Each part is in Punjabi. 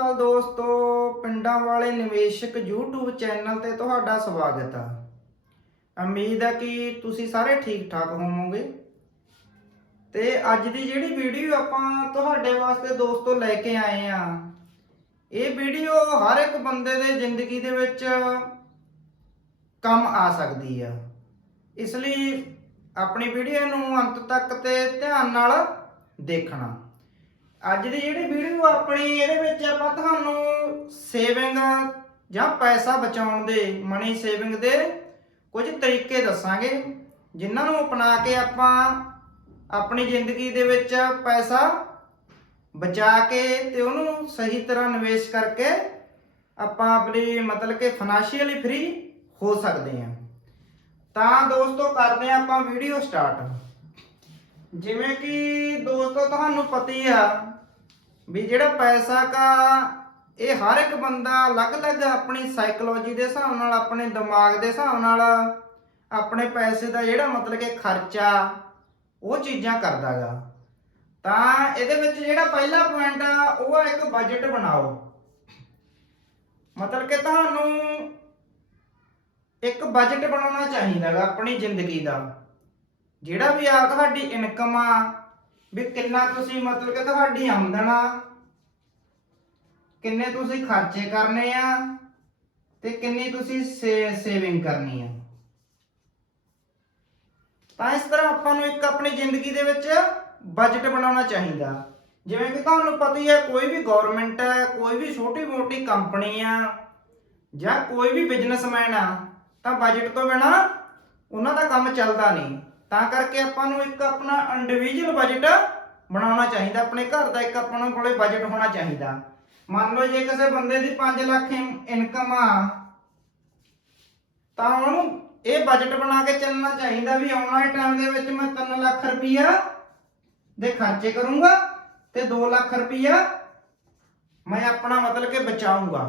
ਅਕਾਲ ਦੋਸਤੋ, ਪਿੰਡਾਂ ਵਾਲੇ ਨਿਵੇਸ਼ਕ YouTube ਚੈਨਲ ਤੇ ਤੁਹਾਡਾ ਸਵਾਗਤ ਹੈ। ਉਮੀਦ ਹੈ ਕਿ ਤੁਸੀਂ ਸਾਰੇ ਠੀਕ ਠਾਕ ਹੋਵੋਗੇ। ਤੇ ਅੱਜ ਦੀ ਜਿਹੜੀ ਵੀਡੀਓ ਆਪਾਂ ਤੁਹਾਡੇ ਵਾਸਤੇ ਦੋਸਤੋ ਲੈ ਕੇ ਆਏ ਆ, ਇਹ ਵੀਡੀਓ ਹਰ ਇੱਕ ਬੰਦੇ ਦੇ ਜ਼ਿੰਦਗੀ ਦੇ ਵਿੱਚ ਕੰਮ ਆ ਸਕਦੀ ਆ। ਇਸ ਲਈ ਆਪਣੀ ਵੀਡੀਓ ਨੂੰ ਅੰਤ ਤੱਕ ਤੇ ਧਿਆਨ ਨਾਲ ਦੇਖਣਾ। ਅੱਜ ਦੀ ਜਿਹੜੀ ਵੀਡੀਓ ਆਪਣੀ, ਇਹਦੇ ਵਿੱਚ ਆਪਾਂ ਤੁਹਾਨੂੰ ਸੇਵਿੰਗ ਜਾਂ ਪੈਸਾ ਬਚਾਉਣ ਦੇ, ਮਨੀ ਸੇਵਿੰਗ ਦੇ ਕੁਝ ਤਰੀਕੇ ਦੱਸਾਂਗੇ, ਜਿਨ੍ਹਾਂ ਨੂੰ ਅਪਣਾ ਕੇ ਆਪਾਂ ਆਪਣੀ ਜ਼ਿੰਦਗੀ ਦੇ ਵਿੱਚ ਪੈਸਾ ਬਚਾ ਕੇ ਤੇ ਉਹਨੂੰ ਸਹੀ ਤਰ੍ਹਾਂ ਨਿਵੇਸ਼ ਕਰਕੇ ਆਪਾਂ ਆਪਣੀ ਮਤਲਬ ਕਿ ਫਾਈਨੈਂਸ਼ੀਅਲੀ ਫ੍ਰੀ ਹੋ ਸਕਦੇ ਹਾਂ। ਤਾਂ ਦੋਸਤੋ ਕਰਦੇ ਹਾਂ ਆਪਾਂ ਵੀਡੀਓ ਸਟਾਰਟ। ਜਿਵੇਂ ਕਿ ਦੋਸਤੋ ਤੁਹਾਨੂੰ ਪਤਾ ਹੀ ਆ ਵੀ ਜਿਹੜਾ ਪੈਸਾ ਇਹ ਹਰ ਇੱਕ ਬੰਦਾ ਅਲੱਗ-ਅਲੱਗ ਆਪਣੀ ਸਾਈਕੋਲੋਜੀ ਦੇ ਹਿਸਾਬ ਨਾਲ, ਆਪਣੇ ਦਿਮਾਗ ਦੇ ਹਿਸਾਬ ਨਾਲ ਆਪਣੇ ਪੈਸੇ ਦਾ ਜਿਹੜਾ ਮਤਲਬ ਕਿ ਖਰਚਾ ਉਹ ਚੀਜ਼ਾਂ ਕਰਦਾ ਗਾ। ਤਾਂ ਇਹਦੇ ਵਿੱਚ ਜਿਹੜਾ ਪਹਿਲਾ ਪੁਆਇੰਟ ਆ ਉਹ ਆ ਇੱਕ ਬਜਟ ਬਣਾਓ। ਮਤਲਬ ਕਿ ਤੁਹਾਨੂੰ ਇੱਕ ਬਜਟ ਬਣਾਉਣਾ ਚਾਹੀਦਾ ਗਾ ਆਪਣੀ ਜ਼ਿੰਦਗੀ ਦਾ। ਜਿਹੜਾ ਵੀ ਆ ਤੁਹਾਡੀ ਇਨਕਮ ਆ, ਵੀ ਕਿੰਨਾ ਤੁਸੀਂ ਮਤਲਬ ਕਿ ਤੁਹਾਡੀ ਆਮਦਨ ਆ, ਕਿੰਨੇ ਤੁਸੀਂ ਖਰਚੇ ਕਰਨੇ ਆ ਤੇ ਕਿੰਨੀ ਤੁਸੀਂ ਸੇਵਿੰਗ ਕਰਨੀ ਆ। ਤਾਂ ਇਸ ਤਰ੍ਹਾਂ ਆਪਾਂ ਨੂੰ ਇੱਕ ਆਪਣੀ ਜ਼ਿੰਦਗੀ ਦੇ ਵਿੱਚ ਬਜਟ ਬਣਾਉਣਾ ਚਾਹੀਦਾ। ਜਿਵੇਂ ਕਿ ਤੁਹਾਨੂੰ ਪਤਾ ਹੀ ਹੈ, ਕੋਈ ਵੀ ਗਵਰਨਮੈਂਟ ਹੈ, ਕੋਈ ਵੀ ਛੋਟੀ ਮੋਟੀ ਕੰਪਨੀ ਆ ਜਾਂ ਕੋਈ ਵੀ ਬਿਜ਼ਨਸਮੈਨ ਆ, ਤਾਂ ਬਜਟ ਤੋਂ ਬਿਨਾਂ ਉਹਨਾਂ ਦਾ ਕੰਮ ਚੱਲਦਾ ਨਹੀਂ। ਤਾਂ ਕਰਕੇ ਆਪਾਂ ਨੂੰ ਇੱਕ ਆਪਣਾ ਇੰਡੀਵਿਜੂਅਲ ਬਜਟ ਬਣਾਉਣਾ ਚਾਹੀਦਾ। ਆਪਣੇ ਘਰ ਦਾ ਇੱਕ ਆਪਣੇ ਕੋਲੇ ਬਜਟ ਹੋਣਾ ਚਾਹੀਦਾ। ਮੰਨ ਲਓ ਜੇ ਕਿਸੇ ਬੰਦੇ ਦੀ 5 ਲੱਖ ਇਨਕਮ ਆ, ਤਾਂ ਉਹਨੂੰ ਇਹ ਬਜਟ ਬਣਾ ਕੇ ਚੱਲਣਾ ਚਾਹੀਦਾ ਵੀ ਆਉਣ ਵਾਲੇ ਟਾਈਮ ਦੇ ਵਿੱਚ ਮੈਂ 3 ਲੱਖ ਰੁਪਈਆ ਦੇ ਖਰਚੇ ਕਰੂੰਗਾ ਤੇ 2 ਲੱਖ ਰੁਪਈਆ ਮੈਂ ਆਪਣਾ ਮਤਲਬ ਕਿ ਬਚਾਊਂਗਾ।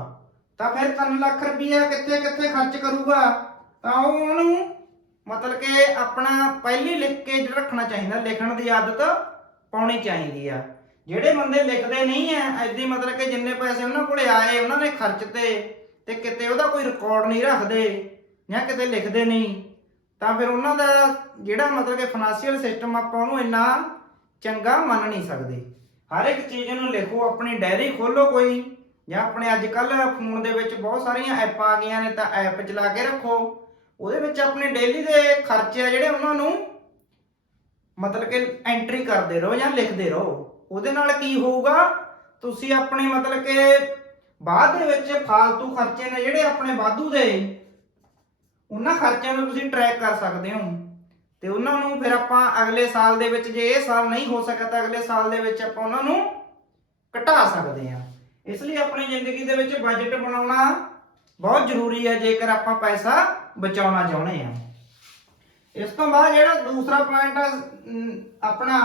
ਤਾਂ ਫਿਰ 3 ਲੱਖ ਰੁਪਈਆ ਕਿੱਥੇ ਕਿੱਥੇ ਖਰਚ ਕਰੂਗਾ, ਤਾਂ ਉਹ ਉਹਨੂੰ ਮਤਲਬ ਕਿ ਆਪਣਾ ਪਹਿਲੀ ਲਿਖ ਕੇ ਰੱਖਣਾ ਚਾਹੀਦਾ। ਲਿਖਣ ਦੀ ਆਦਤ ਪਾਉਣੀ ਚਾਹੀਦੀ ਆ। ਜਿਹੜੇ ਬੰਦੇ ਲਿਖਦੇ ਨਹੀਂ ਐ, ਐਦੀ ਮਤਲਬ ਕਿ ਜਿੰਨੇ ਪੈਸੇ ਉਹਨਾਂ ਕੋਲੇ ਆਏ ਉਹਨਾਂ ਨੇ ਖਰਚਤੇ ਤੇ ਕਿਤੇ ਉਹਦਾ ਕੋਈ ਰਿਕਾਰਡ ਨਹੀਂ ਰੱਖਦੇ ਜਾਂ ਕਿਤੇ ਲਿਖਦੇ ਨਹੀਂ, ਤਾਂ ਫਿਰ ਉਹਨਾਂ ਦਾ ਜਿਹੜਾ ਮਤਲਬ ਕਿ ਫਾਈਨੈਂਸ਼ੀਅਲ ਸਿਸਟਮ ਆਪਾਂ ਉਹਨੂੰ ਇੰਨਾ ਚੰਗਾ ਮੰਨ ਨਹੀਂ ਸਕਦੇ। ਹਰ ਇੱਕ ਚੀਜ਼ ਨੂੰ ਲਿਖੋ, ਆਪਣੀ ਡਾਇਰੀ ਖੋਲੋ ਕੋਈ, ਜਾਂ ਆਪਣੇ ਅੱਜ ਕੱਲ੍ਹ ਫੋਨ ਦੇ ਵਿੱਚ ਬਹੁਤ ਸਾਰੀਆਂ ਐਪਾਂ ਆ ਗਈਆਂ ਨੇ, ਤਾਂ ਐਪ ਚਲਾ ਕੇ ਰੱਖੋ। ਉਹਦੇ ਵਿੱਚ ਆਪਣੇ ਡੇਲੀ ਦੇ ਖਰਚੇ ਆ ਜਿਹੜੇ ਉਹਨਾਂ ਨੂੰ ਮਤਲਬ ਕਿ ਐਂਟਰੀ ਕਰਦੇ ਰਹੋ ਜਾਂ ਲਿਖਦੇ ਰਹੋ। ਉਹਦੇ ਨਾਲ ਕੀ ਹੋਊਗਾ, ਤੁਸੀਂ ਆਪਣੇ ਮਤਲਬ ਕਿ ਬਾਅਦ ਦੇ ਵਿੱਚ ਫਾਲਤੂ ਖਰਚੇ ਨੇ ਜਿਹੜੇ ਆਪਣੇ ਵਾਧੂ ਦੇ, ਉਹਨਾਂ ਖਰਚਿਆਂ ਨੂੰ ਤੁਸੀਂ ਟਰੈਕ ਕਰ ਸਕਦੇ ਹੋ ਤੇ ਉਹਨਾਂ ਨੂੰ ਫਿਰ ਆਪਾਂ ਅਗਲੇ ਸਾਲ ਦੇ ਵਿੱਚ, ਜੇ ਇਹ ਸਾਲ ਨਹੀਂ ਹੋ ਸਕਿਆ ਤਾਂ ਅਗਲੇ ਸਾਲ ਦੇ ਵਿੱਚ ਆਪਾਂ ਉਹਨਾਂ ਨੂੰ ਘਟਾ ਸਕਦੇ ਹਾਂ। ਇਸ ਲਈ ਆਪਣੀ ਜ਼ਿੰਦਗੀ ਦੇ ਵਿੱਚ ਬਜਟ ਬਣਾਉਣਾ ਬਹੁਤ ਜ਼ਰੂਰੀ ਹੈ ਜੇਕਰ ਆਪਾਂ ਪੈਸਾ ਬਚਾਉਣਾ ਚਾਹੁੰਦੇ ਹਾਂ। ਇਸ ਤੋਂ ਬਾਅਦ ਜਿਹੜਾ ਦੂਸਰਾ ਪੁਆਇੰਟ ਆ ਆਪਣਾ,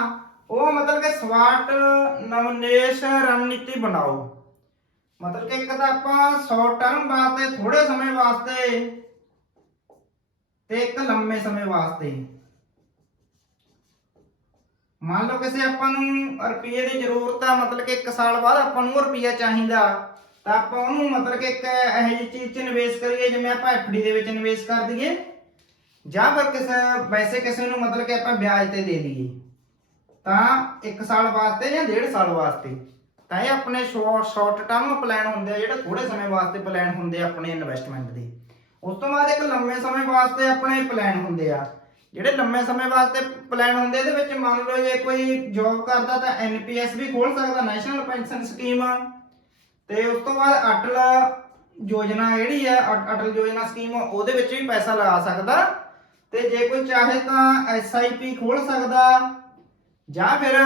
ਉਹ ਮਤਲਬ ਕਿ ਸਮਾਰਟ ਨਿਵੇਸ਼ ਰਣਨੀਤੀ ਬਣਾਓ। ਮਤਲਬ ਕਿ ਇੱਕ ਤਾਂ ਆਪਾਂ ਸ਼ਾਰਟ ਟਰਮ ਵਾਸਤੇ, ਥੋੜੇ ਸਮੇਂ ਵਾਸਤੇ ਤੇ ਇੱਕ ਲੰਮੇ ਸਮੇਂ ਵਾਸਤੇ। ਮੰਨ ਲਓ ਕਿਸੇ ਆਪਾਂ ਨੂੰ ਰੁਪਈਏ ਦੀ ਜ਼ਰੂਰਤ ਆ, ਮਤਲਬ ਕਿ 1 ਸਾਲ ਬਾਅਦ ਆਪਾਂ ਨੂੰ ਰੁਪਈਆ ਚਾਹੀਦਾ, ਤਾਂ ਆਪਾਂ ਉਹਨੂੰ ਮਤਲਬ ਕਿ ਇੱਕ ਇਹੋ ਜਿਹੀ ਚੀਜ਼ 'ਚ ਨਿਵੇਸ਼ ਕਰੀਏ ਜਿਵੇਂ ਆਪਾਂ FD ਦੇ ਵਿੱਚ ਨਿਵੇਸ਼ ਕਰ ਦਈਏ, ਜਾਂ ਫਿਰ ਕਿਸੇ ਨੂੰ ਮਤਲਬ ਕਿ ਆਪਾਂ ਵਿਆਜ ਤੇ ਦੇ ਦਈਏ, ਤਾਂ 1 ਸਾਲ ਵਾਸਤੇ ਜਾਂ 1.5 ਸਾਲ ਵਾਸਤੇ। ਤਾਂ ਇਹ ਆਪਣੇ ਸ਼ਾਰਟ ਟਰਮ ਪਲਾਨ ਹੁੰਦੇ ਆ, ਜਿਹੜੇ ਥੋੜੇ ਸਮੇਂ ਵਾਸਤੇ ਪਲਾਨ ਹੁੰਦੇ ਆ ਆਪਣੇ ਇਨਵੈਸਟਮੈਂਟ ਦੇ। ਉਸ ਤੋਂ ਬਾਅਦ ਇੱਕ ਲੰਮੇ ਸਮੇਂ ਵਾਸਤੇ ਆਪਣੇ ਪਲਾਨ ਹੁੰਦੇ ਆ। ਜਿਹੜੇ ਲੰਮੇ ਸਮੇਂ ਵਾਸਤੇ ਪਲਾਨ ਹੁੰਦੇ, ਇਹਦੇ ਵਿੱਚ ਮੰਨ ਲਓ ਜੇ ਕੋਈ ਜੌਬ ਕਰਦਾ ਤਾਂ NPS ਵੀ ਖੋਲ ਸਕਦਾ, ਨੈਸ਼ਨਲ ਪੈਨਸ਼ਨ ਸਕੀਮ। ਤੇ ਉਸ ਤੋਂ ਬਾਅਦ ਅਟਲ ਯੋਜਨਾ ਜਿਹੜੀ ਹੈ, ਅਟਲ ਯੋਜਨਾ ਸਕੀਮ, ਉਹਦੇ ਵਿੱਚ ਵੀ ਪੈਸਾ ਲਗਾ ਸਕਦਾ। ਤੇ ਜੇ ਕੋਈ ਚਾਹੇ ਤਾਂ SIP ਖੋਲ ਸਕਦਾ, ਜਾਂ ਫਿਰ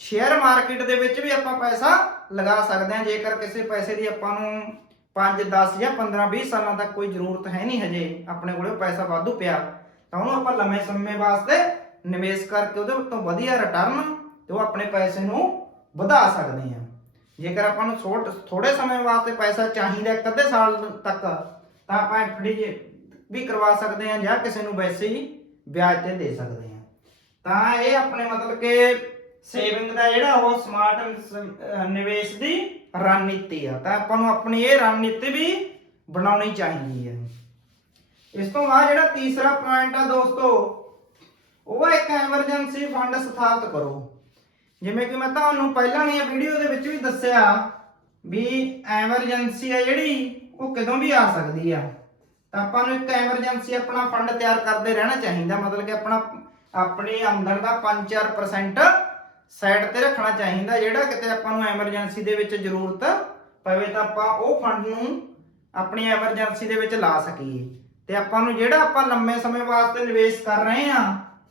ਸ਼ੇਅਰ ਮਾਰਕੀਟ ਦੇ ਵਿੱਚ ਵੀ ਆਪਾਂ ਪੈਸਾ ਲਗਾ ਸਕਦੇ ਹਾਂ। ਜੇਕਰ ਕਿਸੇ ਪੈਸੇ ਦੀ ਆਪਾਂ ਨੂੰ 5, 10 ਜਾਂ 15, 20 ਸਾਲਾਂ ਤੱਕ ਕੋਈ ਜ਼ਰੂਰਤ ਹੈ ਨਹੀਂ, ਹਜੇ ਆਪਣੇ ਕੋਲੇ ਪੈਸਾ ਵਾਧੂ ਪਿਆ, ਤਾਂ ਉਹਨੂੰ ਆਪਾਂ ਲੰਮੇ ਸਮੇਂ ਵਾਸਤੇ ਨਿਵੇਸ਼ ਕਰਕੇ ਉਹਦੇ ਉੱਤੋਂ ਵਧੀਆ ਰਿਟਰਨ ਤੇ ਉਹ ਆਪਣੇ ਪੈਸੇ ਨੂੰ ਵਧਾ ਸਕਦੇ ਹਾਂ। ਜੇਕਰ ਆਪਾਂ ਨੂੰ ਥੋੜੇ ਸਮੇਂ ਵਾਸਤੇ ਪੈਸਾ ਚਾਹੀਦਾ 1 ਅੱਧੇ ਸਾਲ ਤੱਕ, ਤਾਂ ਆਪਾਂ FD ਵੀ ਕਰਵਾ ਸਕਦੇ ਹਾਂ ਜਾਂ ਕਿਸੇ ਨੂੰ ਵੈਸੇ ਹੀ ਵਿਆਜ ਤੇ ਦੇ ਸਕਦੇ ਹਾਂ। ਤਾਂ ਇਹ ਆਪਣੇ ਮਤਲਬ ਕਿ ਸੇਵਿੰਗ ਦਾ ਜਿਹੜਾ ਉਹ ਸਮਾਰਟ ਨਿਵੇਸ਼ ਦੀ ਰਣਨੀਤੀ ਆ, ਤਾਂ ਆਪਾਂ ਨੂੰ ਆਪਣੀ ਇਹ ਰਣਨੀਤੀ ਵੀ ਬਣਾਉਣੀ ਚਾਹੀਦੀ ਹੈ। ਇਸ ਤੋਂ ਬਾਅਦ ਜਿਹੜਾ ਤੀਸਰਾ ਪੁਆਇੰਟ ਆ ਦੋਸਤੋ, ਉਹ ਇੱਕ ਐਮਰਜੈਂਸੀ ਫੰਡ ਸਥਾਪਿਤ ਕਰੋ। ਜਿਵੇਂ ਕਿ ਮੈਂ ਤੁਹਾਨੂੰ ਪਹਿਲਾਂ ਦੀ ਵੀਡੀਓ ਦੇ ਵਿੱਚ ਵੀ ਦੱਸਿਆ ਵੀ ਐਮਰਜੈਂਸੀ ਆ ਜਿਹੜੀ ਉਹ ਕਦੋਂ ਵੀ ਆ ਸਕਦੀ ਆ, ਤਾਂ ਆਪਾਂ ਨੂੰ ਇੱਕ ਐਮਰਜੈਂਸੀ ਆਪਣਾ ਫੰਡ ਤਿਆਰ ਕਰਦੇ ਰਹਿਣਾ ਚਾਹੀਦਾ। ਮਤਲਬ ਕਿ ਆਪਣੀ ਆਮਦਨ ਦਾ 5-4% ਸਾਈਡ ਤੇ ਰੱਖਣਾ ਚਾਹੀਦਾ, ਜਿਹੜਾ ਕਿਤੇ ਆਪਾਂ ਨੂੰ ਐਮਰਜੈਂਸੀ ਦੇ ਵਿੱਚ ਜ਼ਰੂਰਤ ਪਵੇ ਤਾਂ ਆਪਾਂ ਉਹ ਫੰਡ ਨੂੰ ਆਪਣੀ ਐਮਰਜੈਂਸੀ ਦੇ ਵਿੱਚ ਲਾ ਸਕੀਏ। ਤੇ ਆਪਾਂ ਨੂੰ ਜਿਹੜਾ ਆਪਾਂ ਲੰਮੇ ਸਮੇਂ ਵਾਸਤੇ ਨਿਵੇਸ਼ ਕਰ ਰਹੇ ਆ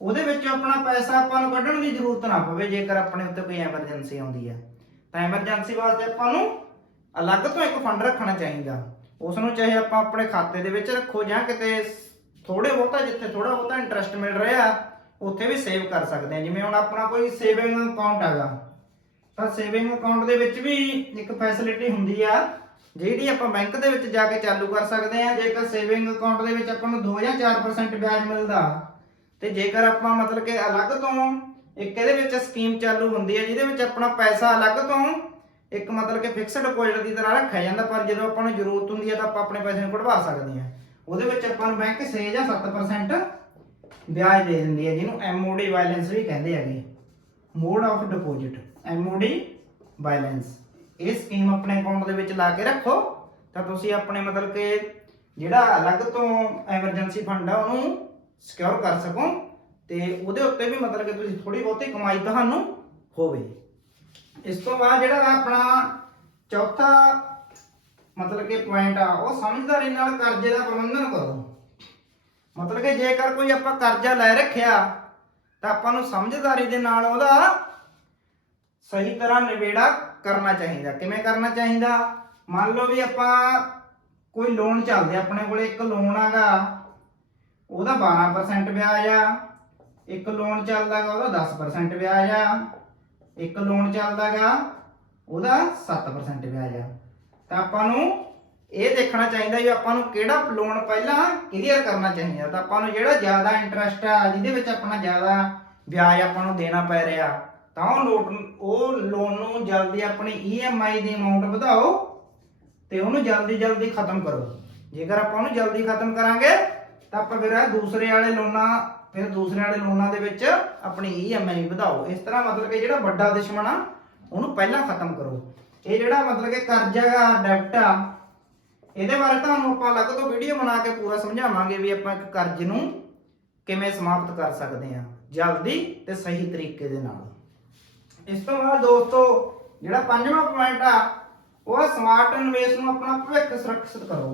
ਉਹਦੇ ਵਿੱਚ ਆਪਣਾ ਪੈਸਾ ਆਪਾਂ ਨੂੰ ਕੱਢਣ ਦੀ ਜ਼ਰੂਰਤ ਨਾ ਪਵੇ। ਜੇਕਰ ਆਪਣੇ ਉੱਤੇ ਕੋਈ ਐਮਰਜੈਂਸੀ ਆਉਂਦੀ ਹੈ ਤਾਂ ਐਮਰਜੈਂਸੀ ਵਾਸਤੇ ਆਪਾਂ ਨੂੰ ਅਲੱਗ ਤੋਂ ਇੱਕ ਫੰਡ ਰੱਖਣਾ ਚਾਹੀਦਾ। ਉਸ ਨੂੰ ਚਾਹੇ ਆਪਾਂ ਆਪਣੇ ਖਾਤੇ ਦੇ ਵਿੱਚ ਰੱਖੋ ਜਾਂ ਕਿਤੇ ਥੋੜੇ ਬਹੁਤਾ, ਜਿੱਥੇ ਥੋੜਾ ਬਹੁਤਾ ਇੰਟਰਸਟ ਮਿਲ ਰਿਹਾ ਉੱਥੇ ਵੀ ਸੇਵ ਕਰ ਸਕਦੇ ਆ। ਜਿਵੇਂ ਹੁਣ ਆਪਣਾ ਕੋਈ ਸੇਵਿੰਗ ਅਕਾਊਂਟ ਹੈਗਾ, ਤਾਂ ਸੇਵਿੰਗ ਅਕਾਊਂਟ ਦੇ ਵਿੱਚ ਵੀ ਇੱਕ ਫੈਸਿਲਿਟੀ ਹੁੰਦੀ ਆ ਜਿਹੜੀ ਆਪਾਂ ਬੈਂਕ ਦੇ ਵਿੱਚ ਜਾ ਕੇ ਚਾਲੂ ਕਰ ਸਕਦੇ ਆ। ਜੇਕਰ ਸੇਵਿੰਗ ਅਕਾਊਂਟ ਦੇ ਵਿੱਚ ਆਪਾਂ ਨੂੰ 2 ਜਾਂ 4% ਵਿਆਜ ਮਿਲਦਾ, ਤੇ ਜੇਕਰ ਆਪਾਂ ਮਤਲਬ ਕਿ ਅਲੱਗ ਤੋਂ ਇੱਕ ਇਹਦੇ ਵਿੱਚ ਸਕੀਮ ਚਾਲੂ ਹੁੰਦੀ ਹੈ ਜਿਹਦੇ ਵਿੱਚ ਆਪਣਾ ਪੈਸਾ ਅਲੱਗ ਤੋਂ ਇੱਕ ਮਤਲਬ ਕਿ ਫਿਕਸਡ ਡਿਪੋਜ਼ਿਟ ਦੀ ਤਰ੍ਹਾਂ ਰੱਖਿਆ ਜਾਂਦਾ, ਪਰ ਜਦੋਂ ਆਪਾਂ ਨੂੰ ਜ਼ਰੂਰਤ ਹੁੰਦੀ ਹੈ ਤਾਂ ਆਪਾਂ ਆਪਣੇ ਪੈਸੇ ਨੂੰ ਕਢਵਾ ਸਕਦੇ ਹਾਂ। ਉਹਦੇ ਵਿੱਚ ਆਪਾਂ ਨੂੰ ਬੈਂਕ 6 ਜਾਂ 7% ਵਿਆਜ ਦੇ ਦਿੰਦੀ ਹੈ, ਜਿਹਨੂੰ MOD ਬੈਲੈਂਸ ਵੀ ਕਹਿੰਦੇ ਹੈਗੇ, mode of deposit, MOD balance. ਇਹ ਸਕੀਮ ਆਪਣੇ ਅਕਾਊਂਟ ਦੇ ਵਿੱਚ ਲਾ ਕੇ ਰੱਖੋ ਤਾਂ ਤੁਸੀਂ ਆਪਣੇ ਮਤਲਬ ਕਿ ਜਿਹੜਾ ਅਲੱਗ ਤੋਂ ਐਮਰਜੈਂਸੀ ਫੰਡ ਆ ਉਹਨੂੰ ਸਿਕਿਉਰ ਕਰ ਸਕੋ, ਤੇ ਉਹਦੇ ਉੱਤੇ ਵੀ ਮਤਲਬ ਕਿ ਤੁਸੀਂ ਥੋੜੀ ਬਹੁਤੀ ਕਮਾਈ ਤੁਹਾਨੂੰ ਹੋਵੇ। ਇਸ ਤੋਂ ਬਾਅਦ ਜਿਹੜਾ ਆਪਣਾ ਚੌਥਾ ਮਤਲਬ ਕਿ ਪੁਆਇੰਟ ਆ, ਉਹ ਸਮਝਦਾਰੀ ਨਾਲ ਕਰਜ਼ੇ ਦਾ ਪ੍ਰਬੰਧਨ ਕਰੋ। ਮਤਲਬ ਕਿ ਜੇਕਰ ਕੋਈ ਆਪਾਂ ਕਰਜ਼ਾ ਲੈ ਰੱਖਿਆ ਤਾਂ ਆਪਾਂ ਨੂੰ ਸਮਝਦਾਰੀ ਦੇ ਨਾਲ ਉਹਦਾ ਸਹੀ ਤਰ੍ਹਾਂ ਨਿਬੇੜਾ ਕਰਨਾ ਚਾਹੀਦਾ। ਕਿਵੇਂ ਕਰਨਾ ਚਾਹੀਦਾ? ਮੰਨ ਲਓ ਵੀ ਆਪਾਂ ਕੋਈ ਲੋਨ ਚੱਲਦੇ, ਆਪਣੇ ਕੋਲੇ ਇੱਕ ਲੋਨ ਆਗਾ ਉਹਦਾ 12% ਵਿਆਜ ਆ, ਇੱਕ ਲੋਨ ਚੱਲਦਾਗਾ ਉਹਦਾ 10% ਵਿਆਜ ਆ, ਇੱਕ ਲੋਨ ਚੱਲਦਾਗਾ ਉਹਦਾ 7% ਵਿਆਜ ਆ। ਤਾਂ ਆਪਾਂ ਨੂੰ ਇਹ ਦੇਖਣਾ ਚਾਹੀਦਾ ਵੀ ਆਪਾਂ ਨੂੰ ਕਿਹੜਾ ਲੋਨ ਪਹਿਲਾਂ ਕਲੀਅਰ ਕਰਨਾ ਚਾਹੀਦਾ। ਤਾਂ ਆਪਾਂ ਨੂੰ ਜਿਹੜਾ ਜ਼ਿਆਦਾ ਇੰਟਰਸਟ ਆ, ਜਿਹਦੇ ਵਿੱਚ ਆਪਣਾ ਜ਼ਿਆਦਾ ਵਿਆਜ ਆਪਾਂ ਨੂੰ ਦੇਣਾ ਪੈ ਰਿਹਾ, ਤਾਂ ਉਹ ਲੋਨ ਨੂੰ ਜਲਦੀ ਆਪਣੀ EMI ਦੀ ਅਮਾਉਂਟ ਵਧਾਓ ਤੇ ਉਹਨੂੰ ਜਲਦੀ ਖਤਮ ਕਰੋ। ਜੇਕਰ ਆਪਾਂ ਉਹਨੂੰ ਜਲਦੀ ਖਤਮ ਕਰਾਂਗੇ ਤਾਂ ਆਪਾਂ ਫਿਰ ਦੂਸਰੇ ਵਾਲੇ ਲੋਨਾਂ ਦੇ ਵਿੱਚ ਆਪਣੀ EMI ਵਧਾਓ। ਇਸ ਤਰ੍ਹਾਂ ਮਤਲਬ ਕਿ ਜਿਹੜਾ ਵੱਡਾ ਦੁਸ਼ਮਣ ਆ ਉਹਨੂੰ ਪਹਿਲਾਂ ਖਤਮ ਕਰੋ। ਇਹ ਜਿਹੜਾ ਮਤਲਬ ਕਿ ਕਰਜ਼ਾ ਦਾ ਡੈਬਟ ਆ, ਇਹਦੇ ਬਾਰੇ ਤੁਹਾਨੂੰ ਆਪਾਂ ਅਲੱਗ ਤੋਂ ਵੀਡੀਓ ਬਣਾ ਕੇ ਪੂਰਾ ਸਮਝਾਵਾਂਗੇ ਵੀ ਆਪਾਂ ਇੱਕ ਕਰਜ਼ ਨੂੰ ਕਿਵੇਂ ਸਮਾਪਤ ਕਰ ਸਕਦੇ ਹਾਂ ਜਲਦੀ ਤੇ ਸਹੀ ਤਰੀਕੇ ਦੇ ਨਾਲ। ਇਸ ਤੋਂ ਬਾਅਦ ਦੋਸਤੋ ਜਿਹੜਾ ਪੰਜਵਾਂ ਪੁਆਇੰਟ ਆ, ਉਹ ਸਮਾਰਟ ਨਿਵੇਸ਼ ਨੂੰ ਆਪਣਾ ਭਵਿੱਖ ਸੁਰੱਖਿਅਤ ਕਰੋ।